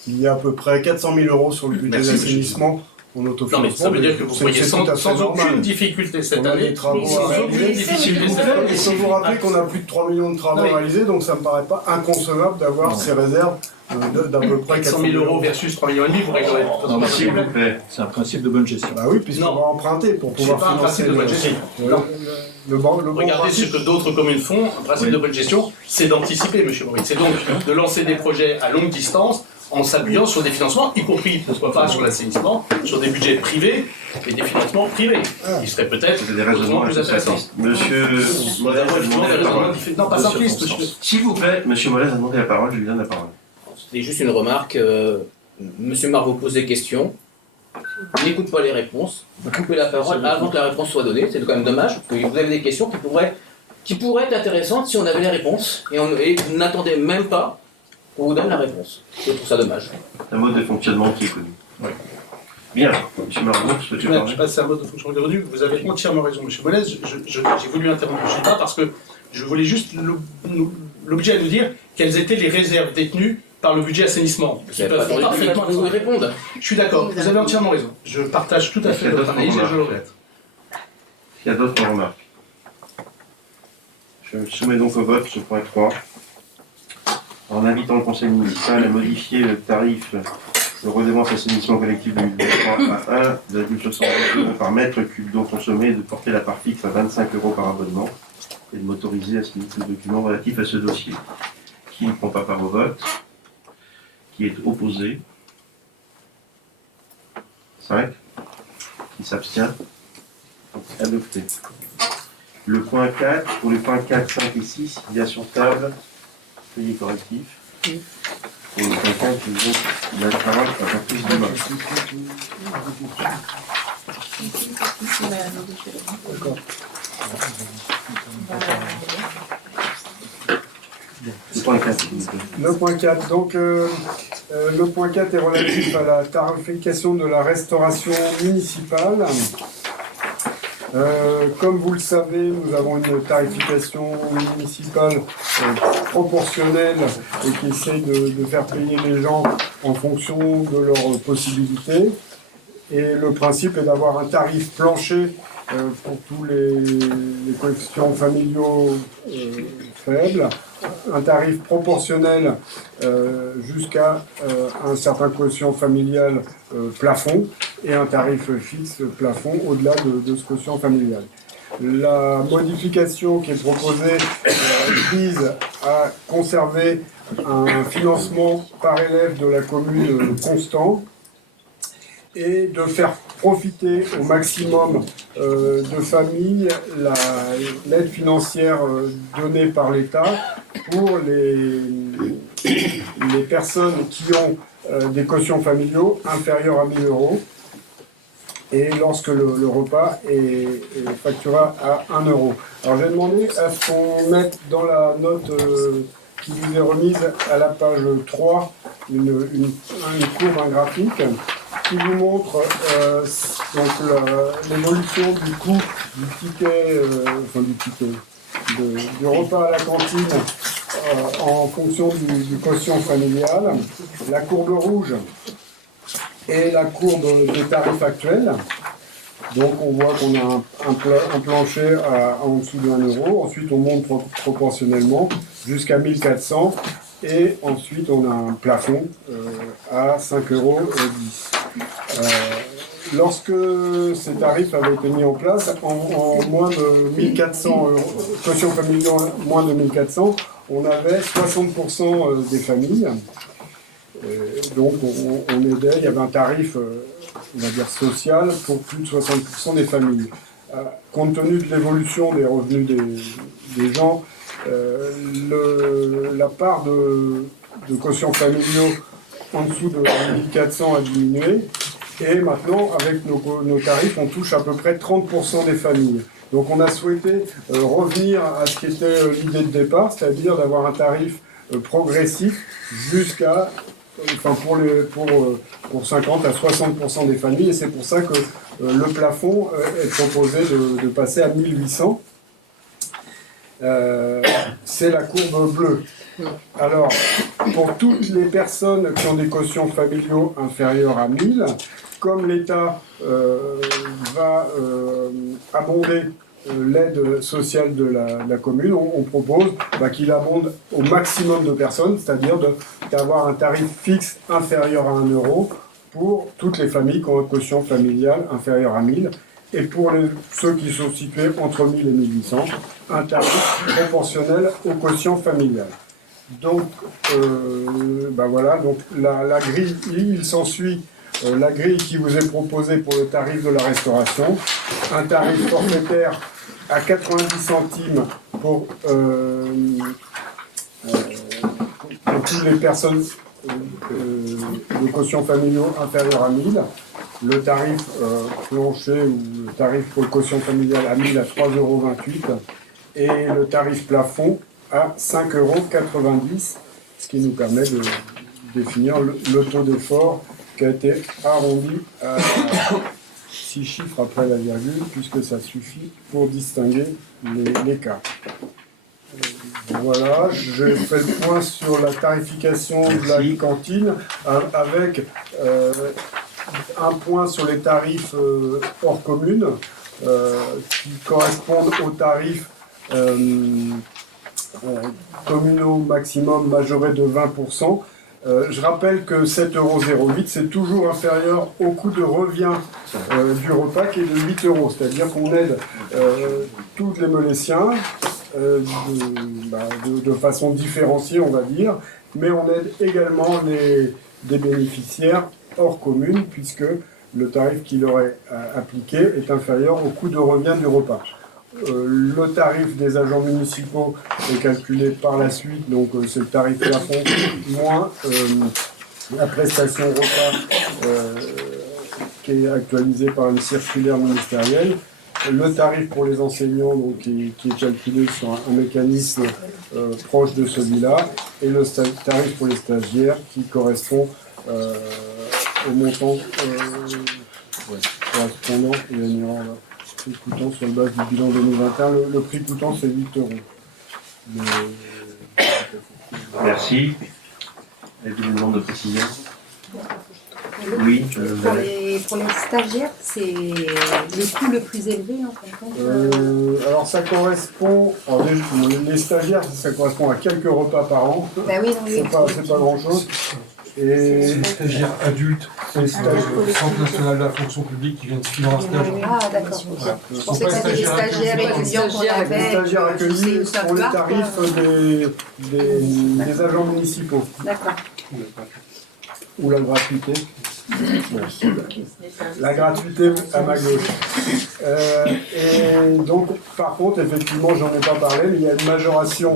Il y a à peu près 400 000 euros sur le budget Merci, d'assainissement en Non, autofinancement. mais ça veut dire que vous c'est- voyez c'est sans, tout à fait sans normal. aucune difficulté cette On a année. des travaux Mais à c'est- réaliser. mais- difficulté mais- cette année. Il faut vous rappeler qu'on a plus de 3 millions de travaux Non, mais- réalisés, donc ça me paraît pas inconcevable d'avoir ces réserves d'à peu près 400 000 euros versus 3,5 millions, vous réglerez. Non, mais S'il vous plaît. C'est un principe de bonne gestion. Bah oui, puisqu'on Non. va emprunter pour C'est pouvoir pas un financer principe de bonne gestion. Non. le bon Regardez ce principe. que d'autres communes font. Un principe de bonne gestion, c'est d'anticiper, monsieur Maurice. C'est donc de lancer des projets à longue distance en s'appuyant sur des financements, y compris, pourquoi pas, sur l'assainissement, sur des budgets privés et des financements privés, qui seraient peut-être C'est des raisonnements plus intéressants. simplistes. Monsieur Molès a Effectivement, demandé des la raisonnements parole. différents. Non, pas simplistes, monsieur. S'il vous plaît, monsieur Molès a demandé la parole, je lui donne la parole. C'était juste une remarque. Monsieur Marvaux pose des questions. Il n'écoute pas les réponses. Vous coupez la parole avant que la réponse soit donnée. C'est quand même dommage. Parce que vous avez des questions qui pourraient être intéressantes si on avait les réponses. Et vous n'attendez même pas qu'on vous donne la réponse. Je trouve ça dommage. Un mode de fonctionnement qui est connu. Oui. Bien, monsieur Margot, souhaitez Je parler. passe à un mode de fonction revenu. Vous avez entièrement raison, monsieur Molès. J'ai voulu interrompre M. Pas parce que je voulais juste l'objet à nous dire quelles étaient les réserves détenues par le budget assainissement. Vous n'avez pas attendu que vous répondre. Je suis d'accord, vous avez entièrement raison. Je partage tout à fait votre analyse et je le regrette. Il y a d'autres remarques. Je soumets donc au vote ce point 3. En invitant le conseil municipal à modifier le tarif de redevance assainissement collectif 2023 à 1,60 € par mètre cube d'eau consommée et de porter la part fixe à 25 € par abonnement et de m'autoriser à signer le document relatif à ce dossier. Qui ne prend pas part au vote? Qui est opposé? 5. Qui s'abstient? Donc, adopté. Le point 4, pour les points 4, 5 et 6, il y a sur table pays correctif. Pour le point 4, il y a la parole à Patrice Dumas. Le point 4, s'il vous plaît. Le point 4. Donc, le point 4 est relatif à la tarification de la restauration municipale. Comme vous le savez, nous avons une tarification municipale proportionnelle et qui essaye de faire payer les gens en fonction de leurs possibilités. Et le principe est d'avoir un tarif plancher pour tous les coefficients familiaux faibles, un tarif proportionnel jusqu'à un certain quotient familial plafond et un tarif fixe plafond au-delà de ce quotient familial. La modification qui est proposée vise à conserver un financement par élève de la commune constant et de faire profiter au maximum de familles l'aide financière donnée par l'État pour les personnes qui ont des quotients familiaux inférieurs à 1 000 € et lorsque le repas est facturé à 1 €. Alors j'ai demandé à ce qu'on mette dans la note qui vous est remise à la page 3 une courbe, un graphique qui vous montre l'évolution du coût du ticket, du repas à la cantine en fonction du quotient familial. La courbe rouge est la courbe des tarifs actuels. Donc on voit qu'on a un plancher en dessous de 1 €. Ensuite on monte proportionnellement jusqu'à 1400. Et ensuite, on a un plafond à 5,10 €. Lorsque ces tarifs avaient été mis en place, en moins de 1400 €, quotient familial moins de 1400, on avait 60% des familles. Donc on aidait, il y avait un tarif, on va dire, social pour plus de 60% des familles. Compte tenu de l'évolution des revenus des gens, la part de quotients familiaux en dessous de 1400 a diminué et maintenant avec nos tarifs on touche à peu près 30% des familles. Donc on a souhaité revenir à ce qui était l'idée de départ, c'est-à-dire d'avoir un tarif progressif jusqu'à, enfin pour 50 à 60% des familles, et c'est pour ça que le plafond est proposé de passer à 1800. C'est la courbe bleue. Alors, pour toutes les personnes qui ont des quotients familiaux inférieurs à 1000, comme l'État va abonder l'aide sociale de la commune, on propose qu'il abonde au maximum de personnes, c'est-à-dire d'avoir un tarif fixe inférieur à 1 euro pour toutes les familles qui ont un quotient familial inférieur à 1000, et pour ceux qui sont situés entre 1000 et 1800, un tarif proportionnel au quotient familial. Donc, voilà, donc la grille, il s'ensuit la grille qui vous est proposée pour le tarif de la restauration, un tarif forfaitaire à 90 centimes pour toutes les personnes de quotient familiaux inférieurs à 1000, le tarif plancher ou le tarif pour le quotient familial à 1000 à 3,28 €, et le tarif plafond à 5,90 €, ce qui nous permet de définir le taux d'effort qui a été arrondi à 6 chiffres après la virgule, puisque ça suffit pour distinguer les cas. Voilà, je fais le point sur la tarification de la cantine, avec un point sur les tarifs hors commune, qui correspondent aux tarifs communaux maximum majorés de 20%. Je rappelle que 7,08 €, c'est toujours inférieur au coût de revient du repas qui est de 8 €. C'est-à-dire qu'on aide tous les Molésiens de façon différenciée, on va dire, mais on aide également des bénéficiaires hors commune, puisque le tarif qui leur est appliqué est inférieur au coût de revient du repas. Le tarif des agents municipaux est calculé par la suite, donc c'est le tarif plafond moins la prestation repas qui est actualisée par une circulaire ministérielle. Le tarif pour les enseignants, donc, qui est calculé sur un mécanisme proche de celui-là, et le tarif pour les stagiaires qui correspond au montant correspondant, il y a une erreur là. Prix coûtant sur la base du bilan 2021, le prix coûtant c'est 8 €. Merci. Est-ce que vous demande de précision? Oui. Pour les stagiaires, c'est le coût le plus élevé en fin de compte. Alors ça correspond, alors les stagiaires, ça correspond à quelques repas par an. Bah oui, c'est pas grand-chose. Et c'est les stagiaires adultes, c'est le Centre national de la fonction publique qui vient de suivre un stage. Ah d'accord. Voilà. Je pensais que c'était des stagiaires étudiants qu'on avait. Les stagiaires accueillis pour les tarifs des agents municipaux. D'accord. Ou la gratuité. La gratuité à ma gauche. Et donc, par contre, effectivement, j'en ai pas parlé, mais il y a une majoration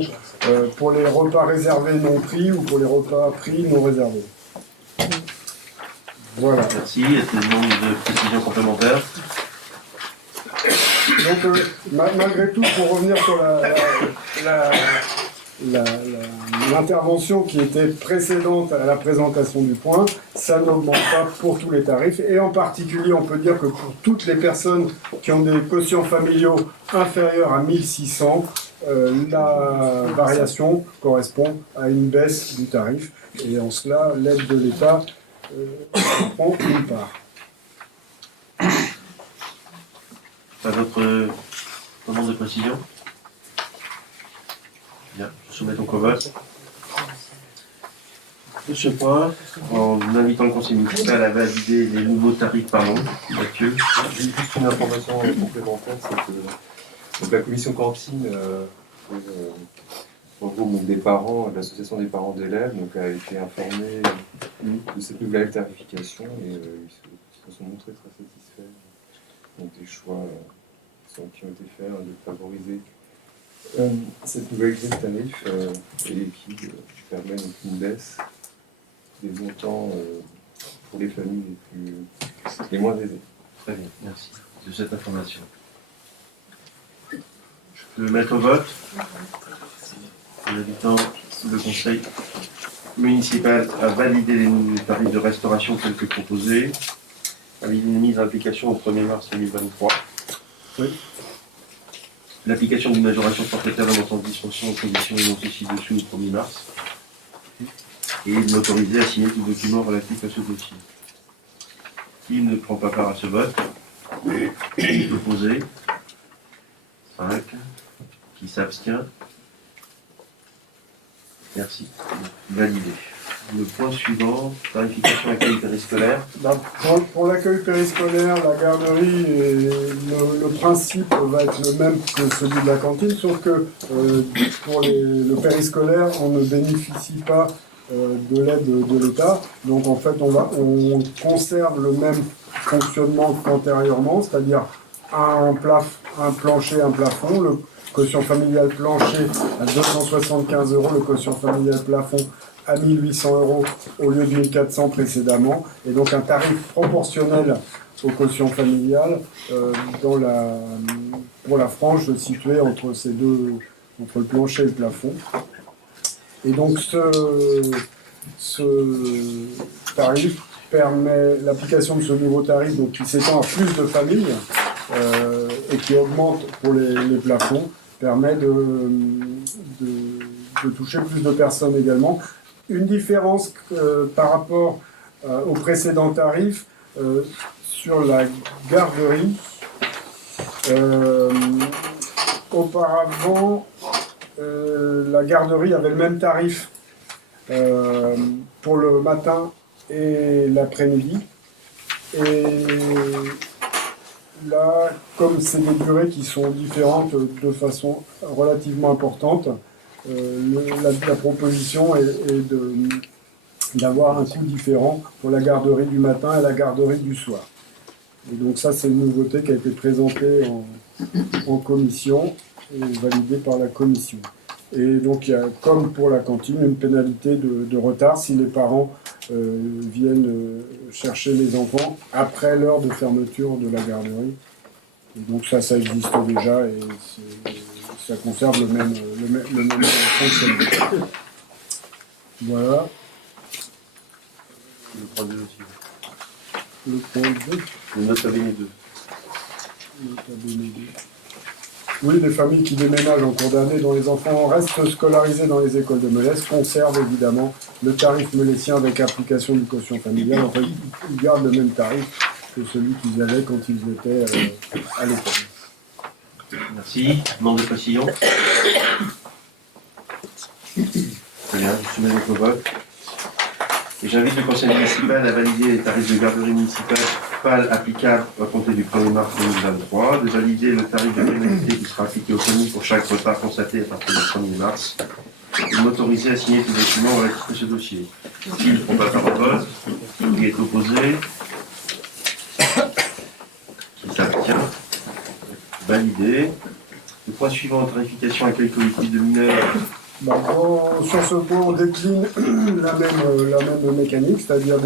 pour les repas réservés non pris ou pour les repas pris non réservés. Voilà. Merci. Est-ce que vous demande de précision complémentaire? Donc, malgré tout, pour revenir sur l'intervention qui était précédente à la présentation du point, ça n'augmente pas pour tous les tarifs, et en particulier on peut dire que pour toutes les personnes qui ont des quotients familiaux inférieurs à 1600, la variation correspond à une baisse du tarif, et en cela l'aide de l'État prend une part. Pas d'autres demandes de précision? Bien, je soumets donc au vote. De ce point, en invitant le conseil municipal à valider les nouveaux tarifs par an, Mathieu. J'ai juste une information complémentaire, c'est que donc, la commission cantine, en gros, des parents, l'association des parents d'élèves, donc, a été informée de cette nouvelle tarification, et ils se sont montrés très satisfaits donc, des choix qui ont été faits de favoriser cette nouvelle grille de tarifs et qui permet donc une baisse des montants pour les familles les moins aisées. Très bien, merci de cette information. Je vais mettre au vote. En invitant le conseil municipal à valider les tarifs de restauration tels que proposés, avec une mise en application au 1er mars 2023. Oui. L'application d'une majoration forfaitaire d'un montant de 10% aux conditions énoncées ci-dessous au 1er mars. Et de m'autoriser à signer tout document relatif à ce dossier. Qui ne prend pas part à ce vote? Qui est opposé? 5. Qui s'abstient? Merci. Validé. Le point suivant, tarification accueil périscolaire. Pour l'accueil périscolaire, la garderie, le principe va être le même que celui de la cantine, sauf que pour le périscolaire, on ne bénéficie pas de l'aide de l'État. Donc en fait, on conserve le même fonctionnement qu'antérieurement, c'est-à-dire un plancher, un plafond, le quotient familial plancher à 275 €, le quotient familial plafond à 1800 € au lieu de 1400 précédemment, et donc un tarif proportionnel au quotient familial pour la frange située entre le plancher et le plafond. Et donc ce tarif permet l'application de ce nouveau tarif, donc qui s'étend à plus de familles et qui augmente pour les plafonds, permet de toucher plus de personnes également. Une différence par rapport au précédent tarif sur la garderie. Auparavant, la garderie avait le même tarif pour le matin et l'après-midi. Et là, comme c'est des durées qui sont différentes de façon relativement importante, la proposition est d'avoir un coût différent pour la garderie du matin et la garderie du soir. Et donc ça, c'est une nouveauté qui a été présentée en commission et validée par la commission. Et donc il y a, comme pour la cantine, une pénalité de retard si les parents viennent chercher les enfants après l'heure de fermeture de la garderie. Et donc ça existe déjà et ça conserve le même fonctionnement. Voilà. Le point 2 aussi. Le point 2. Le note à béné 2. Oui, les familles qui déménagent en cours d'année dont les enfants restent scolarisés dans les écoles de Melesse conservent évidemment le tarif melessien avec application du quotient familial. En fait, ils gardent le même tarif que celui qu'ils avaient quand ils étaient à l'école. Merci. Demande de précision. Très bien, je soumets donc au vote. Et j'invite le conseil municipal à valider les tarifs de garderie municipale applicables à compter du 1er mars 2023, de valider le tarif de pénalité qui sera appliqué aux familles pour chaque repas constaté à partir du 1er mars, et de m'autoriser à signer tout document relatif à ce dossier. S'il ne prend pas part au vote, qui est opposé, qui s'abstient, validé. Le point suivant, tarification accueil collectif de mineurs. Sur ce point, on décline la même mécanique, c'est-à-dire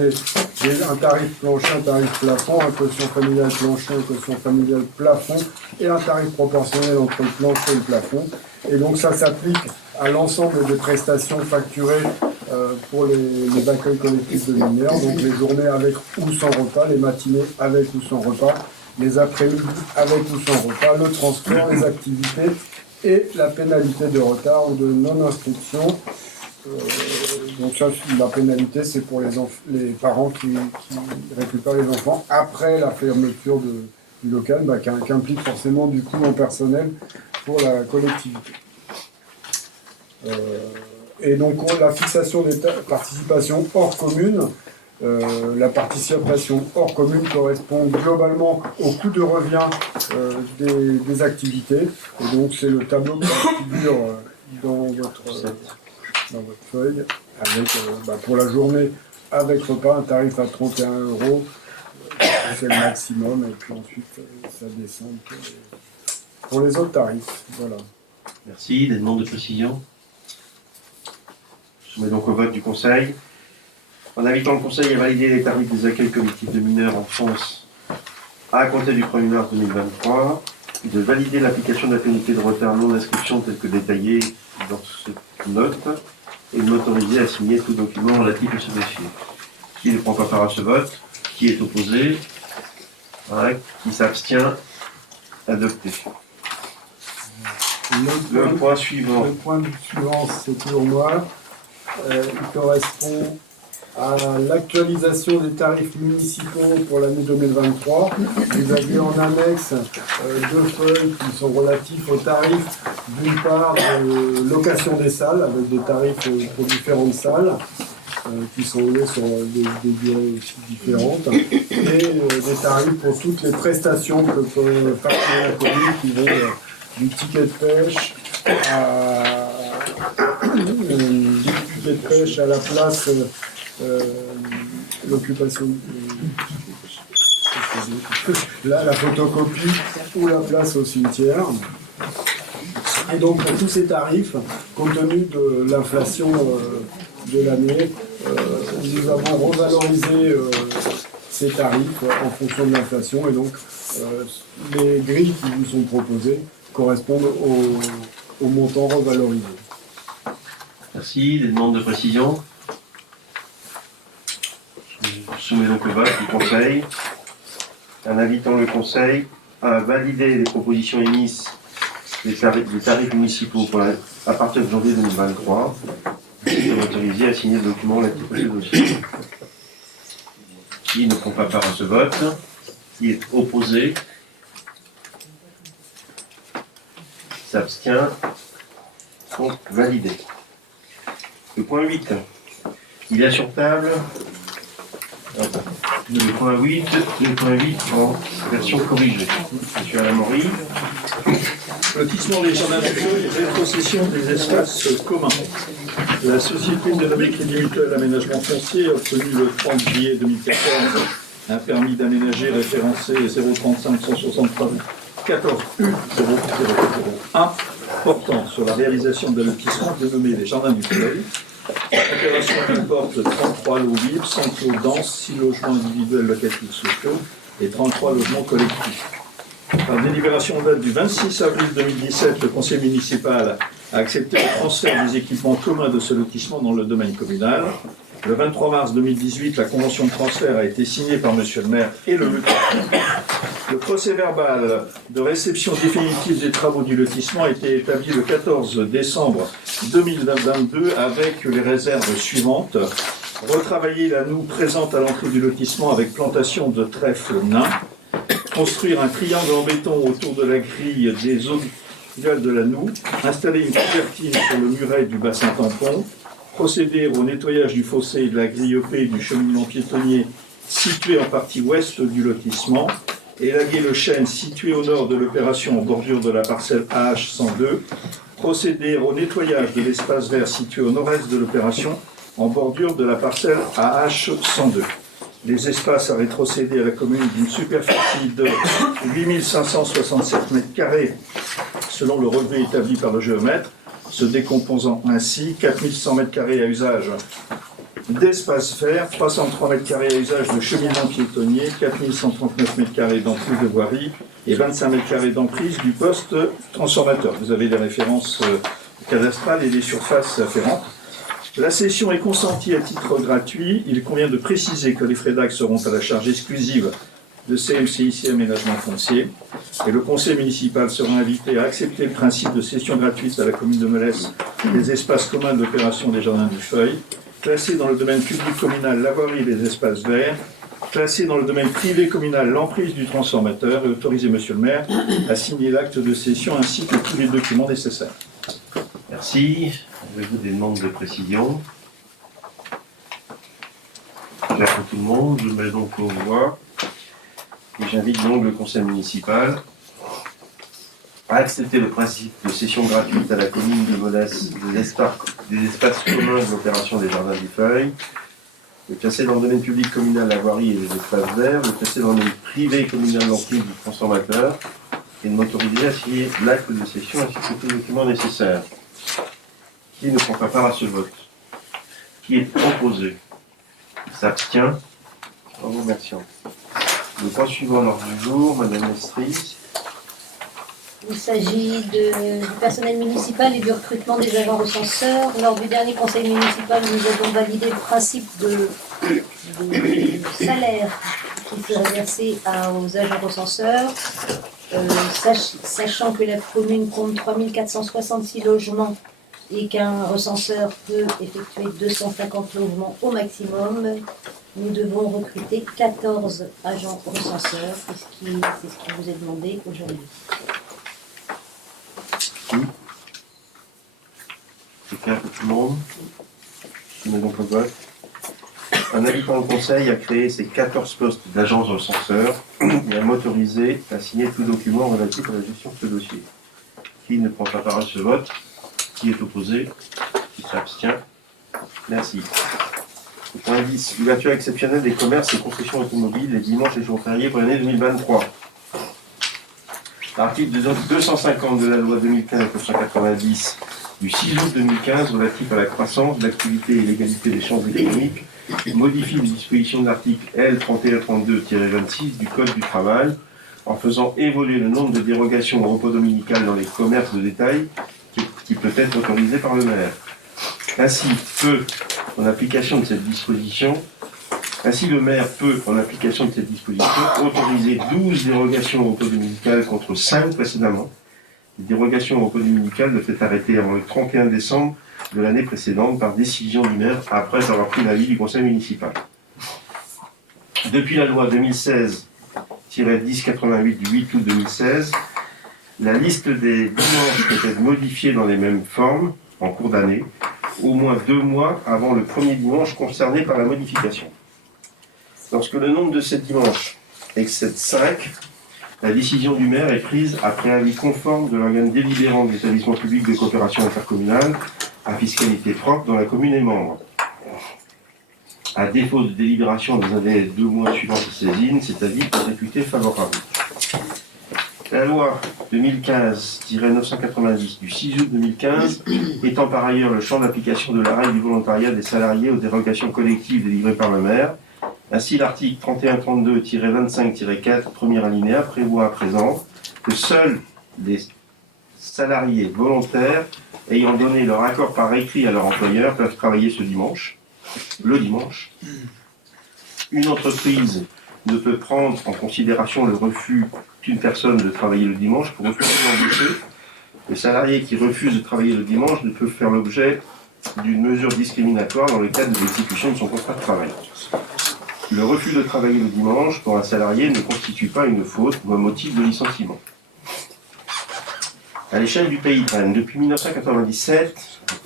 un tarif plancher, un tarif plafond, un quotient familial plancher, un quotient familial plafond et un tarif proportionnel entre le plancher et le plafond. Et donc ça s'applique à l'ensemble des prestations facturées pour les accueils collectifs de mineurs, donc les journées avec ou sans repas, les matinées avec ou sans repas, les après-midi avec ou sans repas, le transport, les activités et la pénalité de retard ou de non-inscription. Donc ça, la pénalité, c'est pour les parents qui récupèrent les enfants après la fermeture du local, qui implique forcément du coût en personnel pour la collectivité. Et donc la fixation des participations hors commune, la participation hors commune correspond globalement au coût de revient des activités. Et donc c'est le tableau qui figure dans votre feuille, avec pour la journée avec repas, un tarif à 31 €, c'est le maximum, et puis ensuite ça descend pour les autres tarifs. Voilà. Merci. Des demandes de précision. Je soumets donc au vote du Conseil. En invitant le Conseil à valider les tarifs des accueils collectifs de mineurs en France à compter du 1er mars 2023, de valider l'application de la pénalité de retard non d'inscription telle que détaillée dans cette note et de m'autoriser à signer tout document relatif à ce dossier. Qui ne prend pas part à ce vote? Qui est opposé? Voilà. Qui s'abstient? Adopté. Le point suivant. Le point suivant, c'est toujours moi. Il correspond à l'actualisation des tarifs municipaux pour l'année 2023. Vous avez en annexe deux feuilles qui sont relatifs aux tarifs, d'une part de location des salles, avec des tarifs pour différentes salles, qui sont liés sur des durées différentes, et des tarifs pour toutes les prestations que peut facturer la commune, qui vont du ticket de pêche à la place, l'occupation, la photocopie ou la place au cimetière. Et donc pour tous ces tarifs, compte tenu de l'inflation de l'année, nous avons revalorisé ces tarifs en fonction de l'inflation, et donc les grilles qui vous sont proposées correspondent au montant revalorisé. Merci. Des demandes de précision? Je soumets donc le vote du Conseil, en invitant le Conseil à valider les propositions émises des tarifs municipaux à partir de janvier 2023 et de m'autoriser à signer le document relatif à ce dossier. Qui ne prend pas part à ce vote? Qui est opposé? S'abstient? Donc validé. Le point 8. Il y a sur table le point 8 en version corrigée. Monsieur Alain Maury. Lotissement des jardins du feu et rétrocession des espaces communs. La société dénommée Crédit Mutuel Aménagement Foncier a obtenu le 30 juillet 2014 un permis d'aménager référencé 035 163 14 U 0001 portant sur la réalisation d'un lotissement dénommé les Jardins du Soleil. L'opération comporte 33 lots libres, 5 lots denses, 6 logements individuels locatifs sociaux et 33 logements collectifs. Par délibération en date du 26 avril 2017, le conseil municipal a accepté le transfert des équipements communs de ce lotissement dans le domaine communal. Le 23 mars 2018, la convention de transfert a été signée par monsieur le maire et le lotissement. Le procès verbal de réception définitive des travaux du lotissement a été établi le 14 décembre 2022 avec les réserves suivantes. Retravailler la noue présente à l'entrée du lotissement avec plantation de trèfle nain. Construire un triangle en béton autour de la grille des eaux de la noue. Installer une couvertine sur le muret du bassin tampon. Procéder au nettoyage du fossé et de la grille EP du cheminement piétonnier situé en partie ouest du lotissement. Élaguer le chêne situé au nord de l'opération en bordure de la parcelle AH102. Procéder au nettoyage de l'espace vert situé au nord-est de l'opération en bordure de la parcelle AH102. Les espaces à rétrocéder à la commune d'une superficie de 8567 m² selon le relevé établi par le géomètre, se décomposant ainsi 4100 m² à usage d'espace vert, 303 m² à usage de cheminement piétonnier, 4139 m² d'emprise de voirie et 25 m² d'emprise du poste transformateur. Vous avez les références cadastrales et les surfaces afférentes. La cession est consentie à titre gratuit. Il convient de préciser que les frais d'acte seront à la charge exclusive de CMCIC Aménagement Foncier. Et le conseil municipal sera invité à accepter le principe de cession gratuite à la commune de Melesse des espaces communs d'opération des Jardins du Feuil, classer dans le domaine public communal la voirie et les espaces verts, classer dans le domaine privé communal l'emprise du transformateur et autoriser monsieur le maire à signer l'acte de cession ainsi que tous les documents nécessaires. Merci. Avez-vous des demandes de précision? Clair pour tout le monde, je mets donc aux voix. Et j'invite donc le conseil municipal à accepter le principe de cession gratuite à la commune de Melesse des espaces communs de l'opération des Jardins du Feuil, de classer dans le domaine public communal la voirie et les espaces verts, de classer dans le domaine privé communal l'emprise du transformateur et de m'autoriser à signer l'acte de cession ainsi que tous les documents nécessaires. Qui ne prend pas part à ce vote? Qui est opposé? S'abstient? En vous remerciant. Le point suivant à l'ordre du jour, madame Estrie. Il s'agit du personnel municipal et du recrutement des agents recenseurs. Lors du dernier conseil municipal, nous avons validé le principe du salaire qui serait versé aux agents recenseurs, sachant que la commune compte 3466 logements et qu'un recenseur peut effectuer 250 logements au maximum. Nous devons recruter 14 agents recenseurs, c'est ce qui vous est demandé aujourd'hui. C'est clair pour tout le monde. Je mets donc au vote. Un habitant au conseil a créé ses 14 postes d'agents recenseurs et a m'autorisé à signer tout document relatif à la gestion de ce dossier. Qui ne prend pas part à ce vote? Qui est opposé? Qui s'abstient? Merci. Point 10. L'ouverture exceptionnelle des commerces et concessions automobiles les dimanches et jours fériés pour l'année 2023. L'article 250 de la loi 2015-990 du 6 août 2015 relatif à la croissance, l'activité et l'égalité des chances économiques modifie les dispositions de l'article L 3132-26 du Code du travail en faisant évoluer le nombre de dérogations au repos dominical dans les commerces de détail qui peut être autorisé par le maire. Ainsi, en application de cette disposition, le maire peut, en application de cette disposition, autoriser 12 dérogations au repos dominical contre 5 précédemment. Les dérogations au repos dominical doivent être arrêtées avant le 31 décembre de l'année précédente par décision du maire après avoir pris l'avis du conseil municipal. Depuis la loi 2016-1088 du 8 août 2016, la liste des dimanches peut être modifiée dans les mêmes formes en cours d'année, au moins 2 mois avant le premier dimanche concerné par la modification. Lorsque le nombre de ces dimanches excède 5, la décision du maire est prise après avis conforme de l'organe délibérant de l'établissement public de coopération intercommunale à fiscalité propre dont la commune est membre. À défaut de délibération dans un délai de 2 mois suivant cette saisine, cet avis est réputé favorable. La loi 2015-990 du 6 août 2015 étend par ailleurs le champ d'application de la règle du volontariat des salariés aux dérogations collectives délivrées par le maire. Ainsi, l'article 3132-25-4, premier alinéa, prévoit à présent que seuls les salariés volontaires ayant donné leur accord par écrit à leur employeur peuvent travailler ce dimanche, le dimanche. Une entreprise ne peut prendre en considération le refus d'une personne de travailler le dimanche pour refuser d'embaucher. Les salariés qui refusent de travailler le dimanche ne peuvent faire l'objet d'une mesure discriminatoire dans le cadre de l'exécution de son contrat de travail. Le refus de travailler le dimanche pour un salarié ne constitue pas une faute ou un motif de licenciement. À l'échelle du pays de Rennes, depuis 1997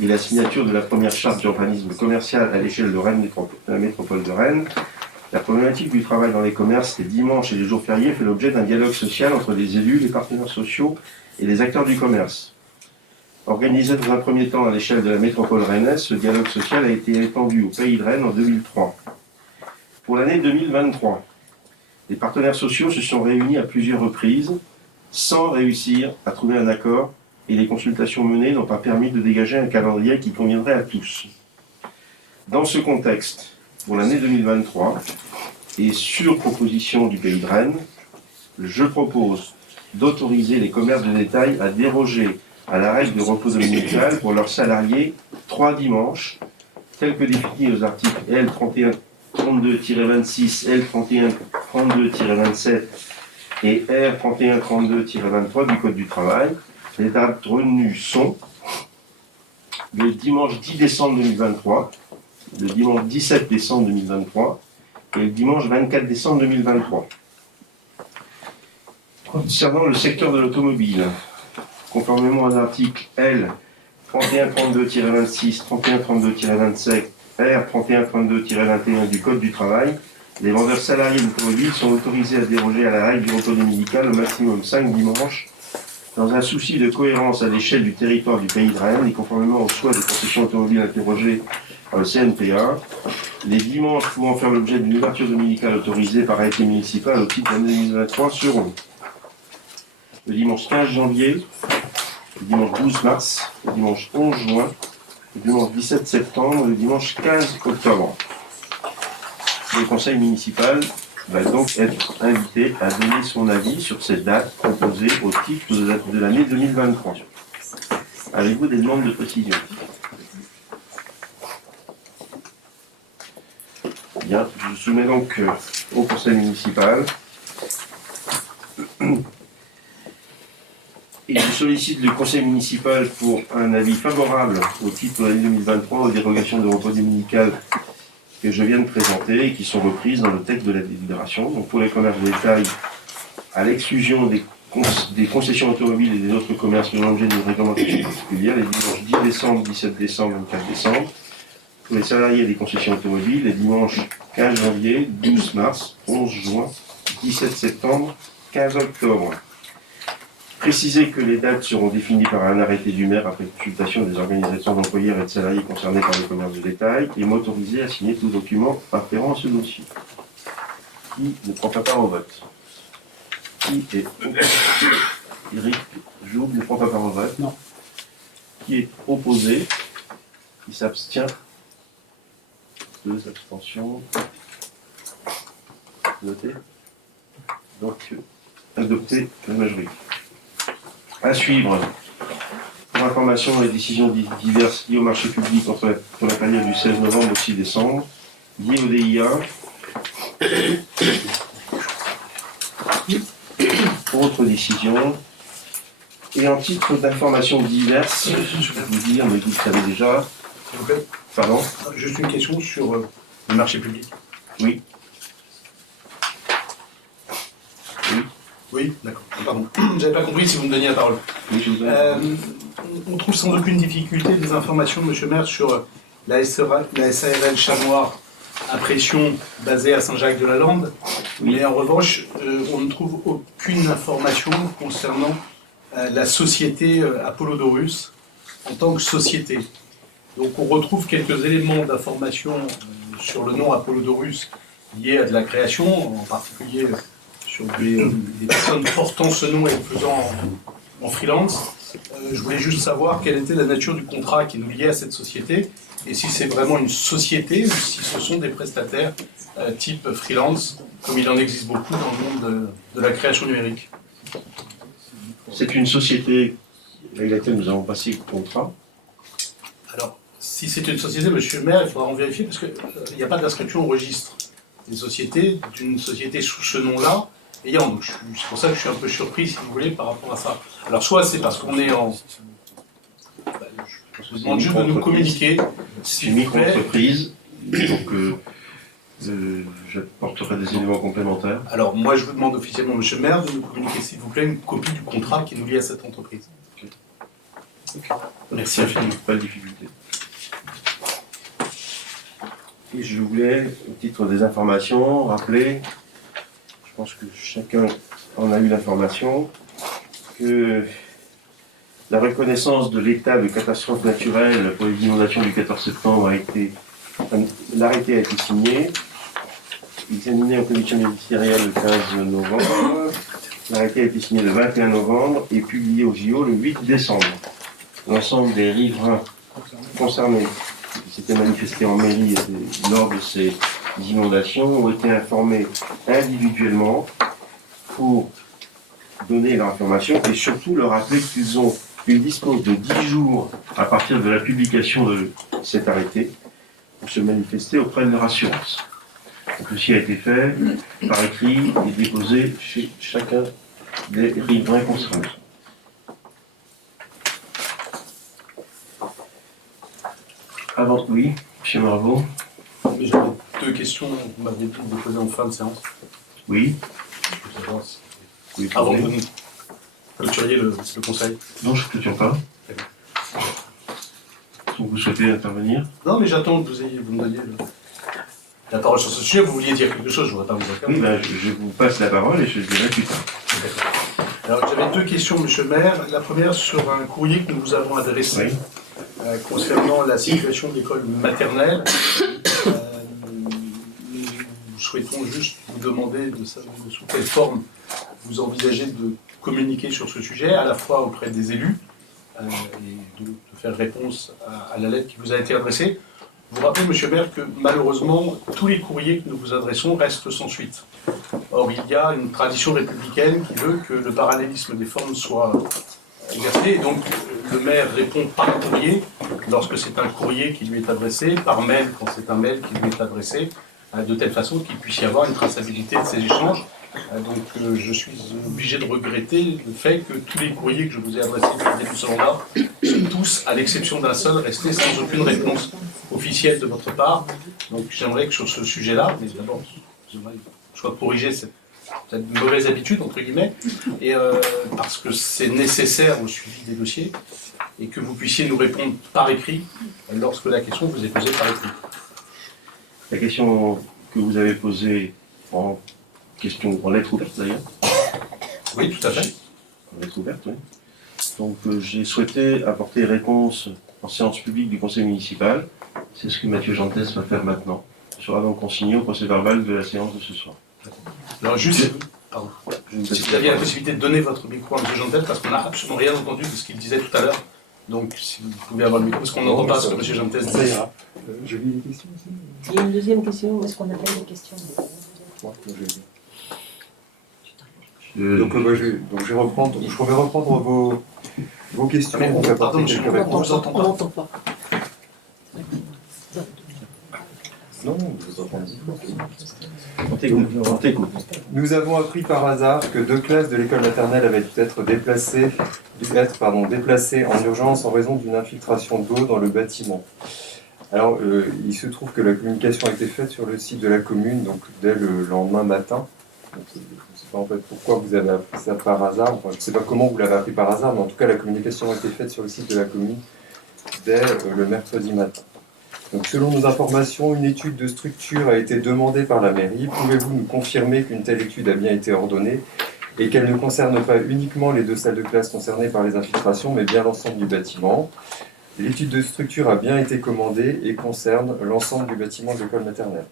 et la signature de la première charte d'urbanisme commercial à l'échelle de Rennes, la métropole de Rennes, la problématique du travail dans les commerces les dimanches et les jours fériés fait l'objet d'un dialogue social entre les élus, les partenaires sociaux et les acteurs du commerce. Organisé dans un premier temps à l'échelle de la métropole rennaise, ce dialogue social a été étendu au pays de Rennes en 2003. Pour l'année 2023, les partenaires sociaux se sont réunis à plusieurs reprises sans réussir à trouver un accord et les consultations menées n'ont pas permis de dégager un calendrier qui conviendrait à tous. Dans ce contexte, pour l'année 2023, et sur proposition du pays de Rennes, je propose d'autoriser les commerces de détail à déroger à la règle de repos dominical pour leurs salariés 3 dimanches, tels que définis aux articles L3132-26, L3132-27 et R3132-23 du Code du travail. Les dates retenues sont le dimanche 10 décembre 2023, le dimanche 17 décembre 2023 et le dimanche 24 décembre 2023. Concernant le secteur de l'automobile, conformément aux articles L 3132-26, 3132-27, R 3132-21 du Code du travail, les vendeurs salariés d'automobiles sont autorisés à déroger à la règle du repos dominical au maximum 5 dimanches, dans un souci de cohérence à l'échelle du territoire du pays de Rennes et conformément aux choix des concessions automobiles interrogées par le CNPA, les dimanches pouvant faire l'objet d'une ouverture dominicale autorisée par arrêté municipal au titre de l'année 2023 seront le dimanche 15 janvier, le dimanche 12 mars, le dimanche 11 juin, le dimanche 17 septembre et le dimanche 15 octobre. Le conseil municipal va donc être invité à donner son avis sur cette date proposée au titre de l'année 2023. Avez-vous des demandes de précision? Bien, je soumets donc au conseil municipal. Et je sollicite le conseil municipal pour un avis favorable au titre de l'année 2023 aux dérogations de repos dominical que je viens de présenter et qui sont reprises dans le texte de la délibération. Donc pour les commerces de détail, à l'exclusion des concessions automobiles et des autres commerces faisant l'objet d'une réglementation particulière, les dimanches 10 décembre, 17 décembre, 24 décembre. Pour les salariés des concessions automobiles, les dimanches 15 janvier, 12 mars, 11 juin, 17 septembre, 15 octobre. Préciser que les dates seront définies par un arrêté du maire après consultation des organisations d'employeurs et de salariés concernés par le commerce de détail et m'autoriser à signer tout document afférent à ce dossier. Qui ne prend pas part au vote? Qui est Eric Joub ne prend pas part au vote? Non. Qui est opposé? Qui s'abstient? 2 abstentions. Noté. Donc, adopté la majorité. À suivre, pour information, les décisions diverses liées au marché public pour la période du 16 novembre au 6 décembre, liées au DIA, autres décisions, et en titre d'informations diverses, je vais vous dire, mais vous le savez déjà. S'il vous plaît. Pardon? Juste une question sur le marché public. Oui. Oui, d'accord. Pardon. J'avais pas compris si vous me donniez la parole. On trouve sans aucune difficulté des informations, monsieur le maire, sur la SARL Chamois à pression basée à Saint-Jacques-de-la-Lande. Mais en revanche, on ne trouve aucune information concernant la société Apollodorus en tant que société. Donc on retrouve quelques éléments d'information sur le nom Apollodorus liés à de la création, en particulier sur des personnes portant ce nom et le faisant en freelance. Je voulais juste savoir quelle était la nature du contrat qui nous liait à cette société et si c'est vraiment une société ou si ce sont des prestataires type freelance, comme il en existe beaucoup dans le monde de la création numérique. C'est une société avec laquelle nous avons passé le contrat. Alors, si c'est une société, monsieur le maire, il faudra en vérifier parce qu'il n'y a pas d'inscription au registre des sociétés, d'une société sous ce nom-là. C'est pour ça que je suis un peu surpris, si vous voulez, par rapport à ça. Alors, soit c'est parce qu'on est en... Je vous demande juste de nous communiquer. C'est une micro-entreprise, donc j'apporterai des éléments complémentaires. Alors, moi, je vous demande officiellement, monsieur le maire, de nous communiquer, s'il vous plaît, une copie du contrat qui nous lie à cette entreprise. Okay. Merci infiniment. Pas de difficulté. Et je voulais, au titre des informations, rappeler, je pense que chacun en a eu l'information, que la reconnaissance de l'état de catastrophe naturelle pour les inondations du 14 septembre l'arrêté a été signé, examiné en commission ministérielle le 15 novembre, l'arrêté a été signé le 21 novembre et publié au JO le 8 décembre. L'ensemble des riverains concernés qui s'étaient manifestés en mairie lors de ces inondations ont été informés individuellement pour donner leur information et surtout leur rappeler qu'ils disposent de 10 jours à partir de la publication de cet arrêté pour se manifester auprès de leur assurance. Donc ceci a été fait par écrit et déposé chez chacun des riverains concernés. Avant, oui, M. Marvaux. J'avais 2 questions que vous m'aviez dit de poser en fin de séance. Oui. Avant que vous clôturiez le conseil. Non, je ne clôture pas. Donc vous souhaitez intervenir? Non, mais j'attends que vous me donniez la parole sur ce sujet. Vous vouliez dire quelque chose, je ne voudrais pas vous accorder. Oui, ben, je vous passe la parole et je le dirai plus tard. Alors, j'avais 2 questions, monsieur le maire. La première sur un courrier que nous vous avons adressé concernant la situation de l'école maternelle. Nous souhaitons juste vous demander de savoir sous quelle forme vous envisagez de communiquer sur ce sujet, à la fois auprès des élus et de faire réponse à la lettre qui vous a été adressée. vous rappelez, Monsieur le maire, que malheureusement, tous les courriers que nous vous adressons restent sans suite. Or, il y a une tradition républicaine qui veut que le parallélisme des formes soit exercé, et donc le maire répond par courrier, lorsque c'est un courrier qui lui est adressé, par mail quand c'est un mail qui lui est adressé, de telle façon qu'il puisse y avoir une traçabilité de ces échanges. Donc je suis obligé de regretter le fait que tous les courriers que je vous ai adressés depuis le début de ce mandat sont tous, à l'exception d'un seul, restés sans aucune réponse officielle de votre part. Donc j'aimerais que sur ce sujet-là, mais d'abord, j'aimerais que je sois corrigé cette mauvaise habitude, entre guillemets, et parce que c'est nécessaire au suivi des dossiers, et que vous puissiez nous répondre par écrit lorsque la question vous est posée par écrit. La question que vous avez posée en lettre ouverte d'ailleurs. Oui, tout à fait. En lettre ouverte, oui. Donc j'ai souhaité apporter réponse en séance publique du conseil municipal. C'est ce que Mathieu Gentès va faire maintenant. Il sera donc consigné au procès verbal de la séance de ce soir. Alors juste, pardon, si vous aviez la possibilité de donner votre micro à M. Gentès, parce qu'on n'a absolument rien entendu de ce qu'il disait tout à l'heure. Donc si vous pouvez avoir le micro, parce qu'on n'entend pas ce que M. Gentès dit. J'ai vu une question aussi. Il y a une deuxième question, où est-ce qu'on appelle les questions Donc, je vais reprendre vos questions. On va apporter quelques réponses. On n'entend pas. Non, vous entendez. Nous avons appris par hasard que 2 classes de l'école maternelle avaient dû être déplacées en urgence en raison d'une infiltration d'eau dans le bâtiment. Alors, il se trouve que la communication a été faite sur le site de la commune, donc dès le lendemain matin. Donc, je ne sais pas en fait pourquoi vous avez appris ça par hasard, enfin, je ne sais pas comment vous l'avez appris par hasard, mais en tout cas la communication a été faite sur le site de la commune dès le mercredi matin. Donc, selon nos informations, une étude de structure a été demandée par la mairie. Pouvez-vous nous confirmer qu'une telle étude a bien été ordonnée et qu'elle ne concerne pas uniquement les 2 salles de classe concernées par les infiltrations, mais bien l'ensemble du bâtiment? L'étude de structure a bien été commandée et concerne l'ensemble du bâtiment de l'école maternelle.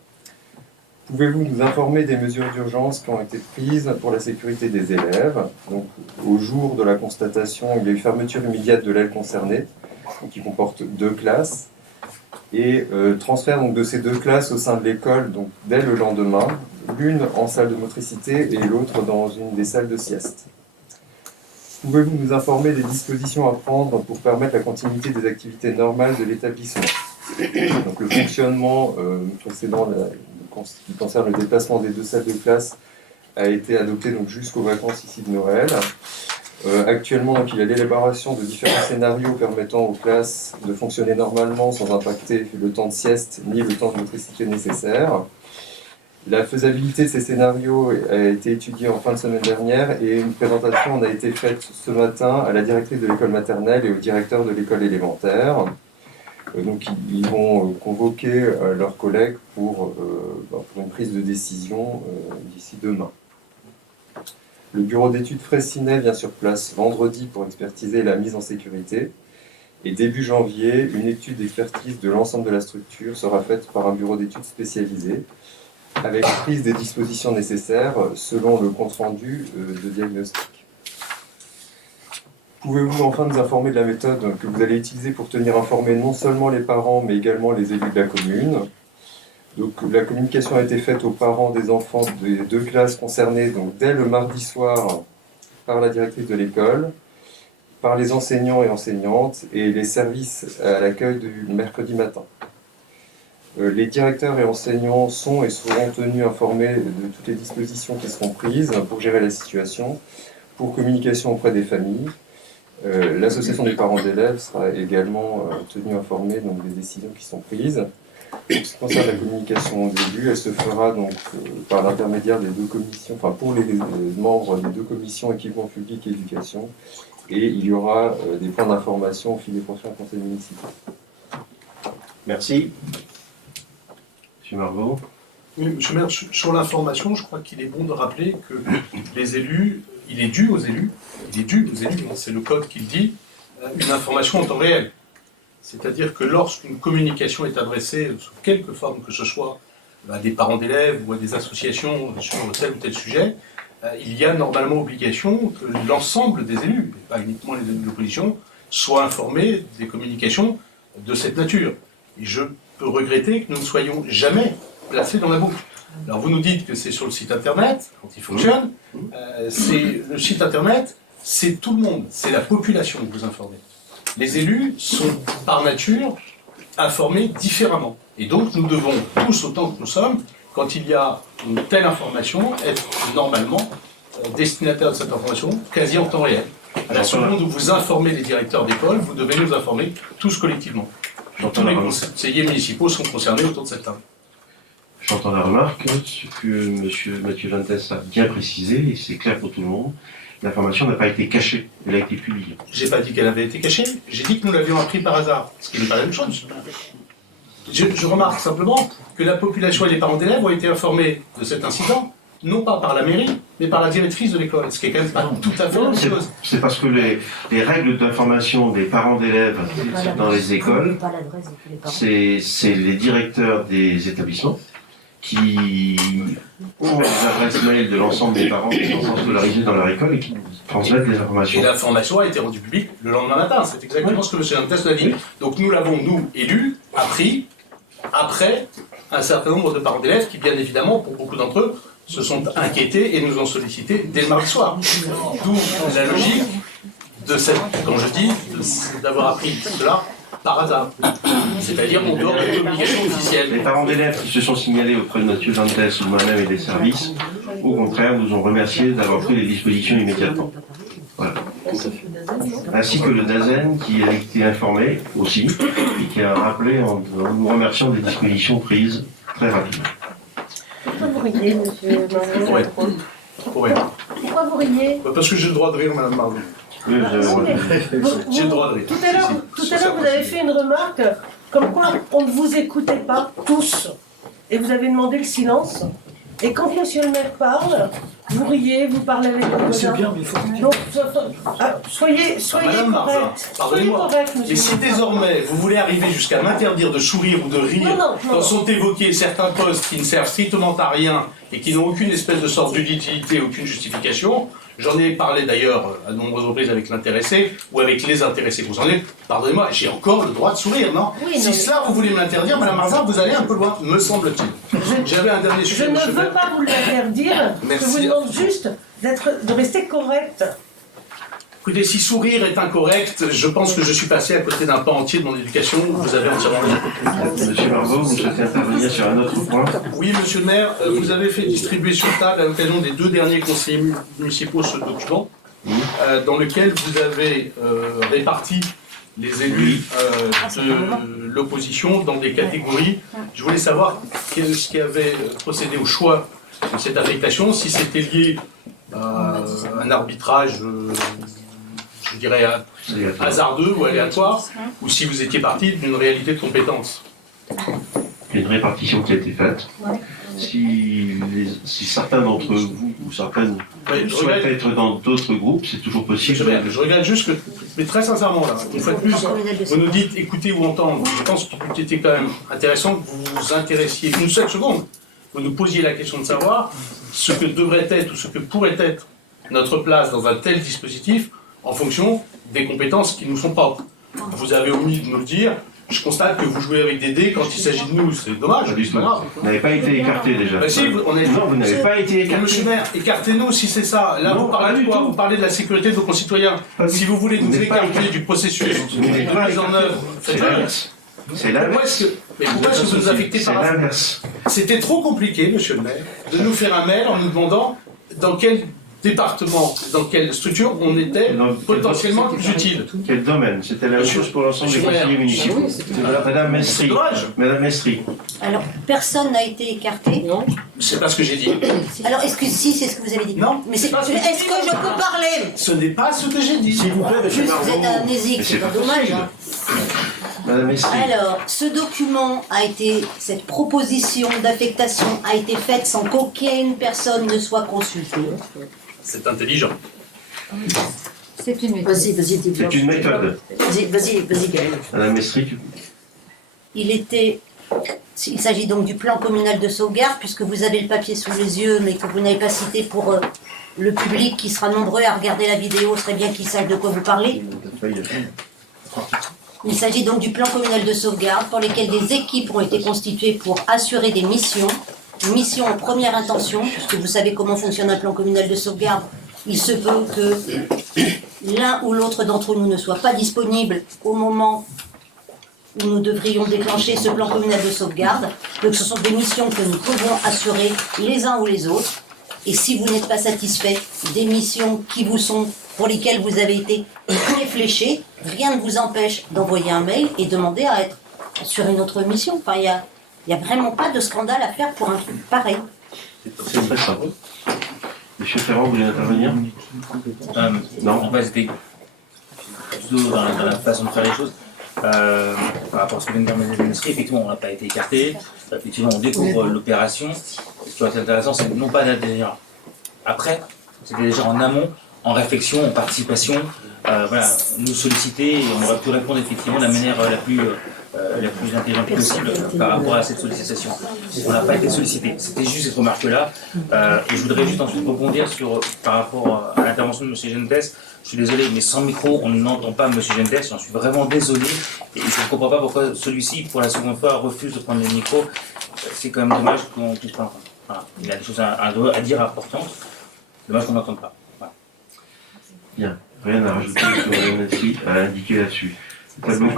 Pouvez-vous nous informer des mesures d'urgence qui ont été prises pour la sécurité des élèves? Donc, au jour de la constatation, il y a eu fermeture immédiate de l'aile concernée, qui comporte 2 classes, et transfert donc, de ces 2 classes au sein de l'école donc, dès le lendemain, l'une en salle de motricité et l'autre dans une des salles de sieste. Pouvez-vous nous informer des dispositions à prendre pour permettre la continuité des activités normales de l'établissement? Donc, le fonctionnement précédent qui concerne le déplacement des 2 salles de classe a été adopté donc, jusqu'aux vacances ici de Noël. Actuellement, donc, il y a l'élaboration de différents scénarios permettant aux classes de fonctionner normalement sans impacter le temps de sieste ni le temps de motricité nécessaire. La faisabilité de ces scénarios a été étudiée en fin de semaine dernière et une présentation en a été faite ce matin à la directrice de l'école maternelle et au directeur de l'école élémentaire. Donc ils vont convoquer leurs collègues pour une prise de décision d'ici demain. Le bureau d'études Fraissinet vient sur place vendredi pour expertiser la mise en sécurité. Et début janvier, une étude d'expertise de l'ensemble de la structure sera faite par un bureau d'études spécialisé, avec prise des dispositions nécessaires selon le compte-rendu de diagnostic. Pouvez-vous enfin nous informer de la méthode que vous allez utiliser pour tenir informés non seulement les parents, mais également les élus de la commune? Donc, la communication a été faite aux parents des enfants des 2 classes concernées donc, dès le mardi soir par la directrice de l'école, par les enseignants et enseignantes et les services à l'accueil du mercredi matin. Les directeurs et enseignants sont et seront tenus informés de toutes les dispositions qui seront prises pour gérer la situation, pour communication auprès des familles. L'association des parents d'élèves sera également tenue informée donc, des décisions qui sont prises. En ce qui concerne la communication au début, elle se fera donc par l'intermédiaire des 2 commissions, enfin pour les membres des 2 commissions équipement public et éducation, et il y aura des points d'information au fil des prochains conseils municipaux. Merci. Monsieur Marvaux. Oui, Monsieur le maire, sur l'information, je crois qu'il est bon de rappeler que les élus, il est dû aux élus, c'est le code qui le dit, une information en temps réel. C'est-à-dire que lorsqu'une communication est adressée, sous quelque forme que ce soit, à des parents d'élèves ou à des associations sur tel ou tel sujet, il y a normalement obligation que l'ensemble des élus, et pas uniquement les élus de l'opposition, soient informés des communications de cette nature. Et je peut regretter que nous ne soyons jamais placés dans la boucle. Alors vous nous dites que c'est sur le site internet, quand il fonctionne, le site internet, c'est tout le monde, c'est la population que vous informez. Les élus sont par nature informés différemment. Et donc nous devons tous, autant que nous sommes, quand il y a une telle information, être normalement destinataire de cette information quasi en temps réel. À la seconde où vous informez les directeurs d'école, vous devez nous informer tous collectivement. Tous les conseillers municipaux sont concernés autour de cette table. J'entends la remarque, ce que M. Mathieu Vintès a bien précisé, et c'est clair pour tout le monde, l'information n'a pas été cachée, elle a été publiée. J'ai pas dit qu'elle avait été cachée, j'ai dit que nous l'avions appris par hasard, ce qui n'est pas la même chose. Je remarque simplement que la population et les parents d'élèves ont été informés de cet incident, non pas par la mairie, mais par la directrice de l'école, ce qui est quand même pas tout à fait la même chose. C'est parce que les règles d'information des parents d'élèves dans les écoles, c'est les directeurs des établissements qui ont les adresses mail de l'ensemble des parents qui sont scolarisés dans leur école et qui transmettent les informations. Et l'information a été rendue publique le lendemain matin, c'est exactement ce que M. Vintès l'a dit. Donc nous l'avons, nous, élus, appris après un certain nombre de parents d'élèves qui, bien évidemment, pour beaucoup d'entre eux, se sont inquiétés et nous ont sollicité dès le mardi soir. D'où la logique de cette, quand je dis, d'avoir appris cela par hasard. C'est-à-dire en dehors de l'obligation officielle. Les parents d'élèves qui se sont signalés auprès de M. Vintès ou moi-même et des services, au contraire, nous ont remercié d'avoir pris les dispositions immédiatement. Voilà. Ainsi que le DAZEN qui a été informé aussi et qui a rappelé en nous remerciant des dispositions prises très rapidement. Pourquoi vous riez, monsieur Marlon? Pourquoi vous riez? Parce que j'ai le droit de rire, Madame Marlon. J'ai le droit de rire. Tout à l'heure, vous avez fait une remarque comme quoi on ne vous écoutait pas tous. Et vous avez demandé le silence. Et quand monsieur le maire parle, vous riez, vous parlez avec le C'est bien, mais il faut... Donc, soyez Madame Martin, correct. pardonnez-moi, mais si désormais vous voulez arriver jusqu'à m'interdire de sourire ou de rire quand sont évoqués certains postes qui ne servent strictement à rien et qui n'ont aucune espèce de sorte d'utilité, aucune justification, j'en ai parlé d'ailleurs à de nombreuses reprises avec l'intéressé ou avec les intéressés concernés, pardonnez-moi, j'ai encore le droit de sourire, non? Oui, si cela vous voulez me l'interdire, Madame Martin, vous allez un peu loin, me semble-t-il. J'avais un dernier sujet. Je ne veux pas vous l'interdire, je vous demande juste de rester correct. Écoutez, si sourire est incorrect, je pense que je suis passé à côté d'un pan entier de mon éducation. Vous avez entièrement raison. Monsieur Margot, vous souhaitez intervenir sur un autre point? Oui, monsieur le maire, vous avez fait distribuer sur table à l'occasion des 2 derniers conseillers municipaux ce document, dans lequel vous avez réparti les élus de l'opposition dans des catégories. Je voulais savoir ce qui avait procédé au choix de cette affectation, si c'était lié à un arbitrage, je dirais, hasardeux ou aléatoire, ou si vous étiez parti d'une réalité de compétence. Il y a une répartition qui a été faite. Si certains d'entre vous ou certaines souhaitent être dans d'autres groupes, c'est toujours possible. Je regrette juste que, mais très sincèrement, là, une fois de plus, vous nous dites écouter ou entendre. Je pense qu'il eût été quand même intéressant que vous vous intéressiez une seule seconde, vous nous posiez la question de savoir ce que devrait être ou ce que pourrait être notre place dans un tel dispositif en fonction des compétences qui nous sont propres. Vous avez omis de nous le dire. Je constate que vous jouez avec des dés quand il s'agit de nous. C'est dommage, c'est pas grave. Vous n'avez pas été écarté déjà. Bah si, Non, vous n'avez pas été écarté. Monsieur le maire, écartez-nous si c'est ça. Là, Non, vous parlez de quoi? Vous parlez de la sécurité de vos concitoyens. Si vous voulez nous écarter du processus de mise en œuvre, c'est l'inverse. C'est l'inverse. Mais pourquoi est-ce que vous nous affectez par C'est l'inverse. C'était trop compliqué, monsieur le maire, de nous faire un mail en nous demandant dans quel département, dans quelle structure on était potentiellement le plus utile. Quel domaine? C'était la même chose pour l'ensemble des conseillers municipaux. Madame Mestri. Madame Mestri. Alors, personne n'a été écarté. Non. C'est pas ce que j'ai dit. Alors, si, c'est ce que vous avez dit. Non. Mais est-ce que je peux parler? Ce n'est pas ce que j'ai dit. S'il vous plaît, monsieur Juste, vous êtes amnésique, c'est pas dommage. Hein. Madame Mestri. Alors, ce document a été, cette proposition d'affectation a été faite sans qu'aucune personne ne soit consultée. C'est intelligent. C'est une méthode. C'est une méthode. Vas-y, Gaël. Madame Mestri, Il s'agit donc du plan communal de sauvegarde, puisque vous avez le papier sous les yeux, mais que vous n'avez pas cité pour le public qui sera nombreux à regarder la vidéo, serait bien qu'il sache de quoi vous parlez. Il s'agit donc du plan communal de sauvegarde pour lesquels des équipes ont été constituées pour assurer des missions. Mission en première intention, puisque vous savez comment fonctionne un plan communal de sauvegarde. Il se peut que l'un ou l'autre d'entre nous ne soit pas disponible au moment où nous devrions déclencher ce plan communal de sauvegarde. Donc ce sont des missions que nous pouvons assurer les uns ou les autres. Et si vous n'êtes pas satisfait des missions qui vous sont, pour lesquelles vous avez été réfléchis, rien ne vous empêche d'envoyer un mail et demander à être sur une autre mission. Enfin, il n'y a vraiment pas de scandale à faire pour un truc pareil. C'est très simple. Monsieur Ferrand, vous voulez intervenir? Non, en fait, c'était plutôt dans la façon de faire les choses. Par rapport à ce que vient de dire Mme Ministre, effectivement, on n'a pas été écarté. Effectivement, on découvre l'opération. Ce qui est intéressant, c'est non pas d'adhérer après, c'était déjà en amont, en réflexion, en participation. Voilà, nous solliciter et on aurait pu répondre effectivement de la manière la plus intelligente possible par rapport à cette sollicitation. On n'a pas été sollicité. C'était juste cette remarque-là. Et je voudrais juste ensuite rebondir par rapport à l'intervention de M. Gentes. Je suis désolé, mais sans micro, on n'entend pas M. Gentes. J'en suis vraiment désolé. Et je ne comprends pas pourquoi celui-ci, pour la seconde fois, refuse de prendre le micro. C'est quand même dommage qu'on puisse pas entendre. Voilà. Il a des choses à dire importantes. Dommage qu'on n'entende pas. Voilà. Bien. Rien à rajouter sur Mme Ministre à indiquer là-dessus. Le tableau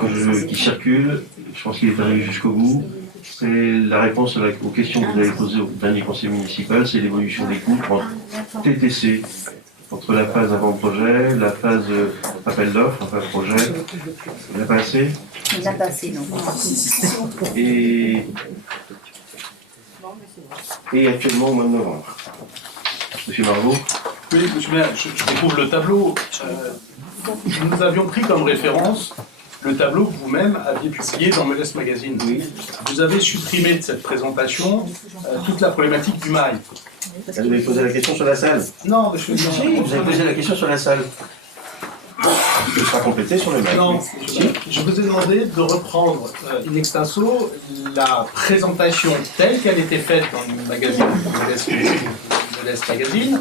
qui circule, je pense qu'il est arrivé jusqu'au bout. C'est la réponse aux questions que vous avez posées au dernier conseil municipal, c'est l'évolution des coûts en TTC, entre la phase avant-projet, la phase appel d'offres, enfin projet. Il n'a pas assez? Il n'a pas assez, non. Et actuellement au mois de novembre. Monsieur Margot? Oui, monsieur le maire, je découvre le tableau. Nous avions pris comme référence le tableau que vous-même aviez publié dans Melès Magazine. Oui. Vous avez supprimé de cette présentation toute la problématique du mail. Vous avez posé la question sur la salle? Non, mais je veux dire... Vous avez posé la question sur la salle. Ce sera complété sur le mail. Non, je vous ai demandé de reprendre in extenso la présentation telle qu'elle était faite dans le magazine Melès Magazine,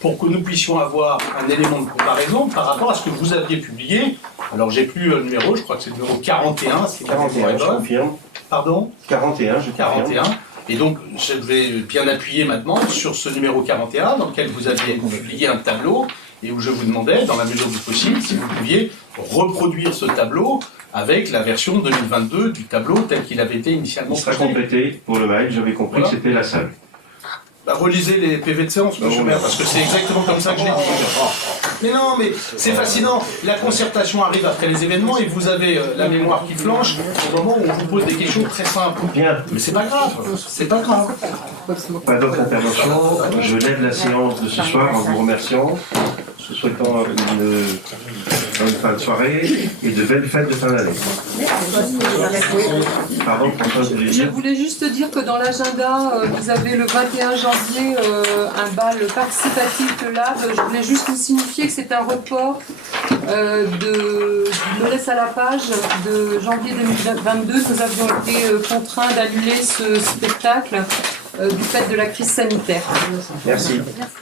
pour que nous puissions avoir un élément de comparaison par rapport à ce que vous aviez publié. Alors j'ai plus le numéro, je crois que c'est le numéro 41. 41, je confirme. Pardon? 41, je confirme. 41. Et donc je vais bien appuyer maintenant sur ce numéro 41 dans lequel vous aviez publié un tableau et où je vous demandais, dans la mesure du possible, si vous pouviez reproduire ce tableau avec la version 2022 du tableau tel qu'il avait été initialement. Il sera complété pour le mail, j'avais compris que c'était la salle. Bah, relisez les PV de séance, monsieur le maire, parce que c'est exactement comme ça que je l'ai dit. Mais non, mais c'est fascinant. La concertation arrive après les événements et vous avez la mémoire qui flanche au moment où on vous pose des questions très simples. Bien. Mais c'est pas grave, c'est pas grave. Pas d'autres interventions. Je lève la séance de ce soir en vous remerciant, en souhaitant une bonne fin de soirée et de belles fêtes de fin d'année. Pardon, Françoise, vous voulez Je dire? voulais juste dire que dans l'agenda, vous avez le 21 janvier un bal participatif de l'AB. Je voulais juste vous signifier que c'est un report du Melès à la page de janvier 2022. Nous avions été contraints d'annuler ce spectacle du fait de la crise sanitaire. Merci. Merci.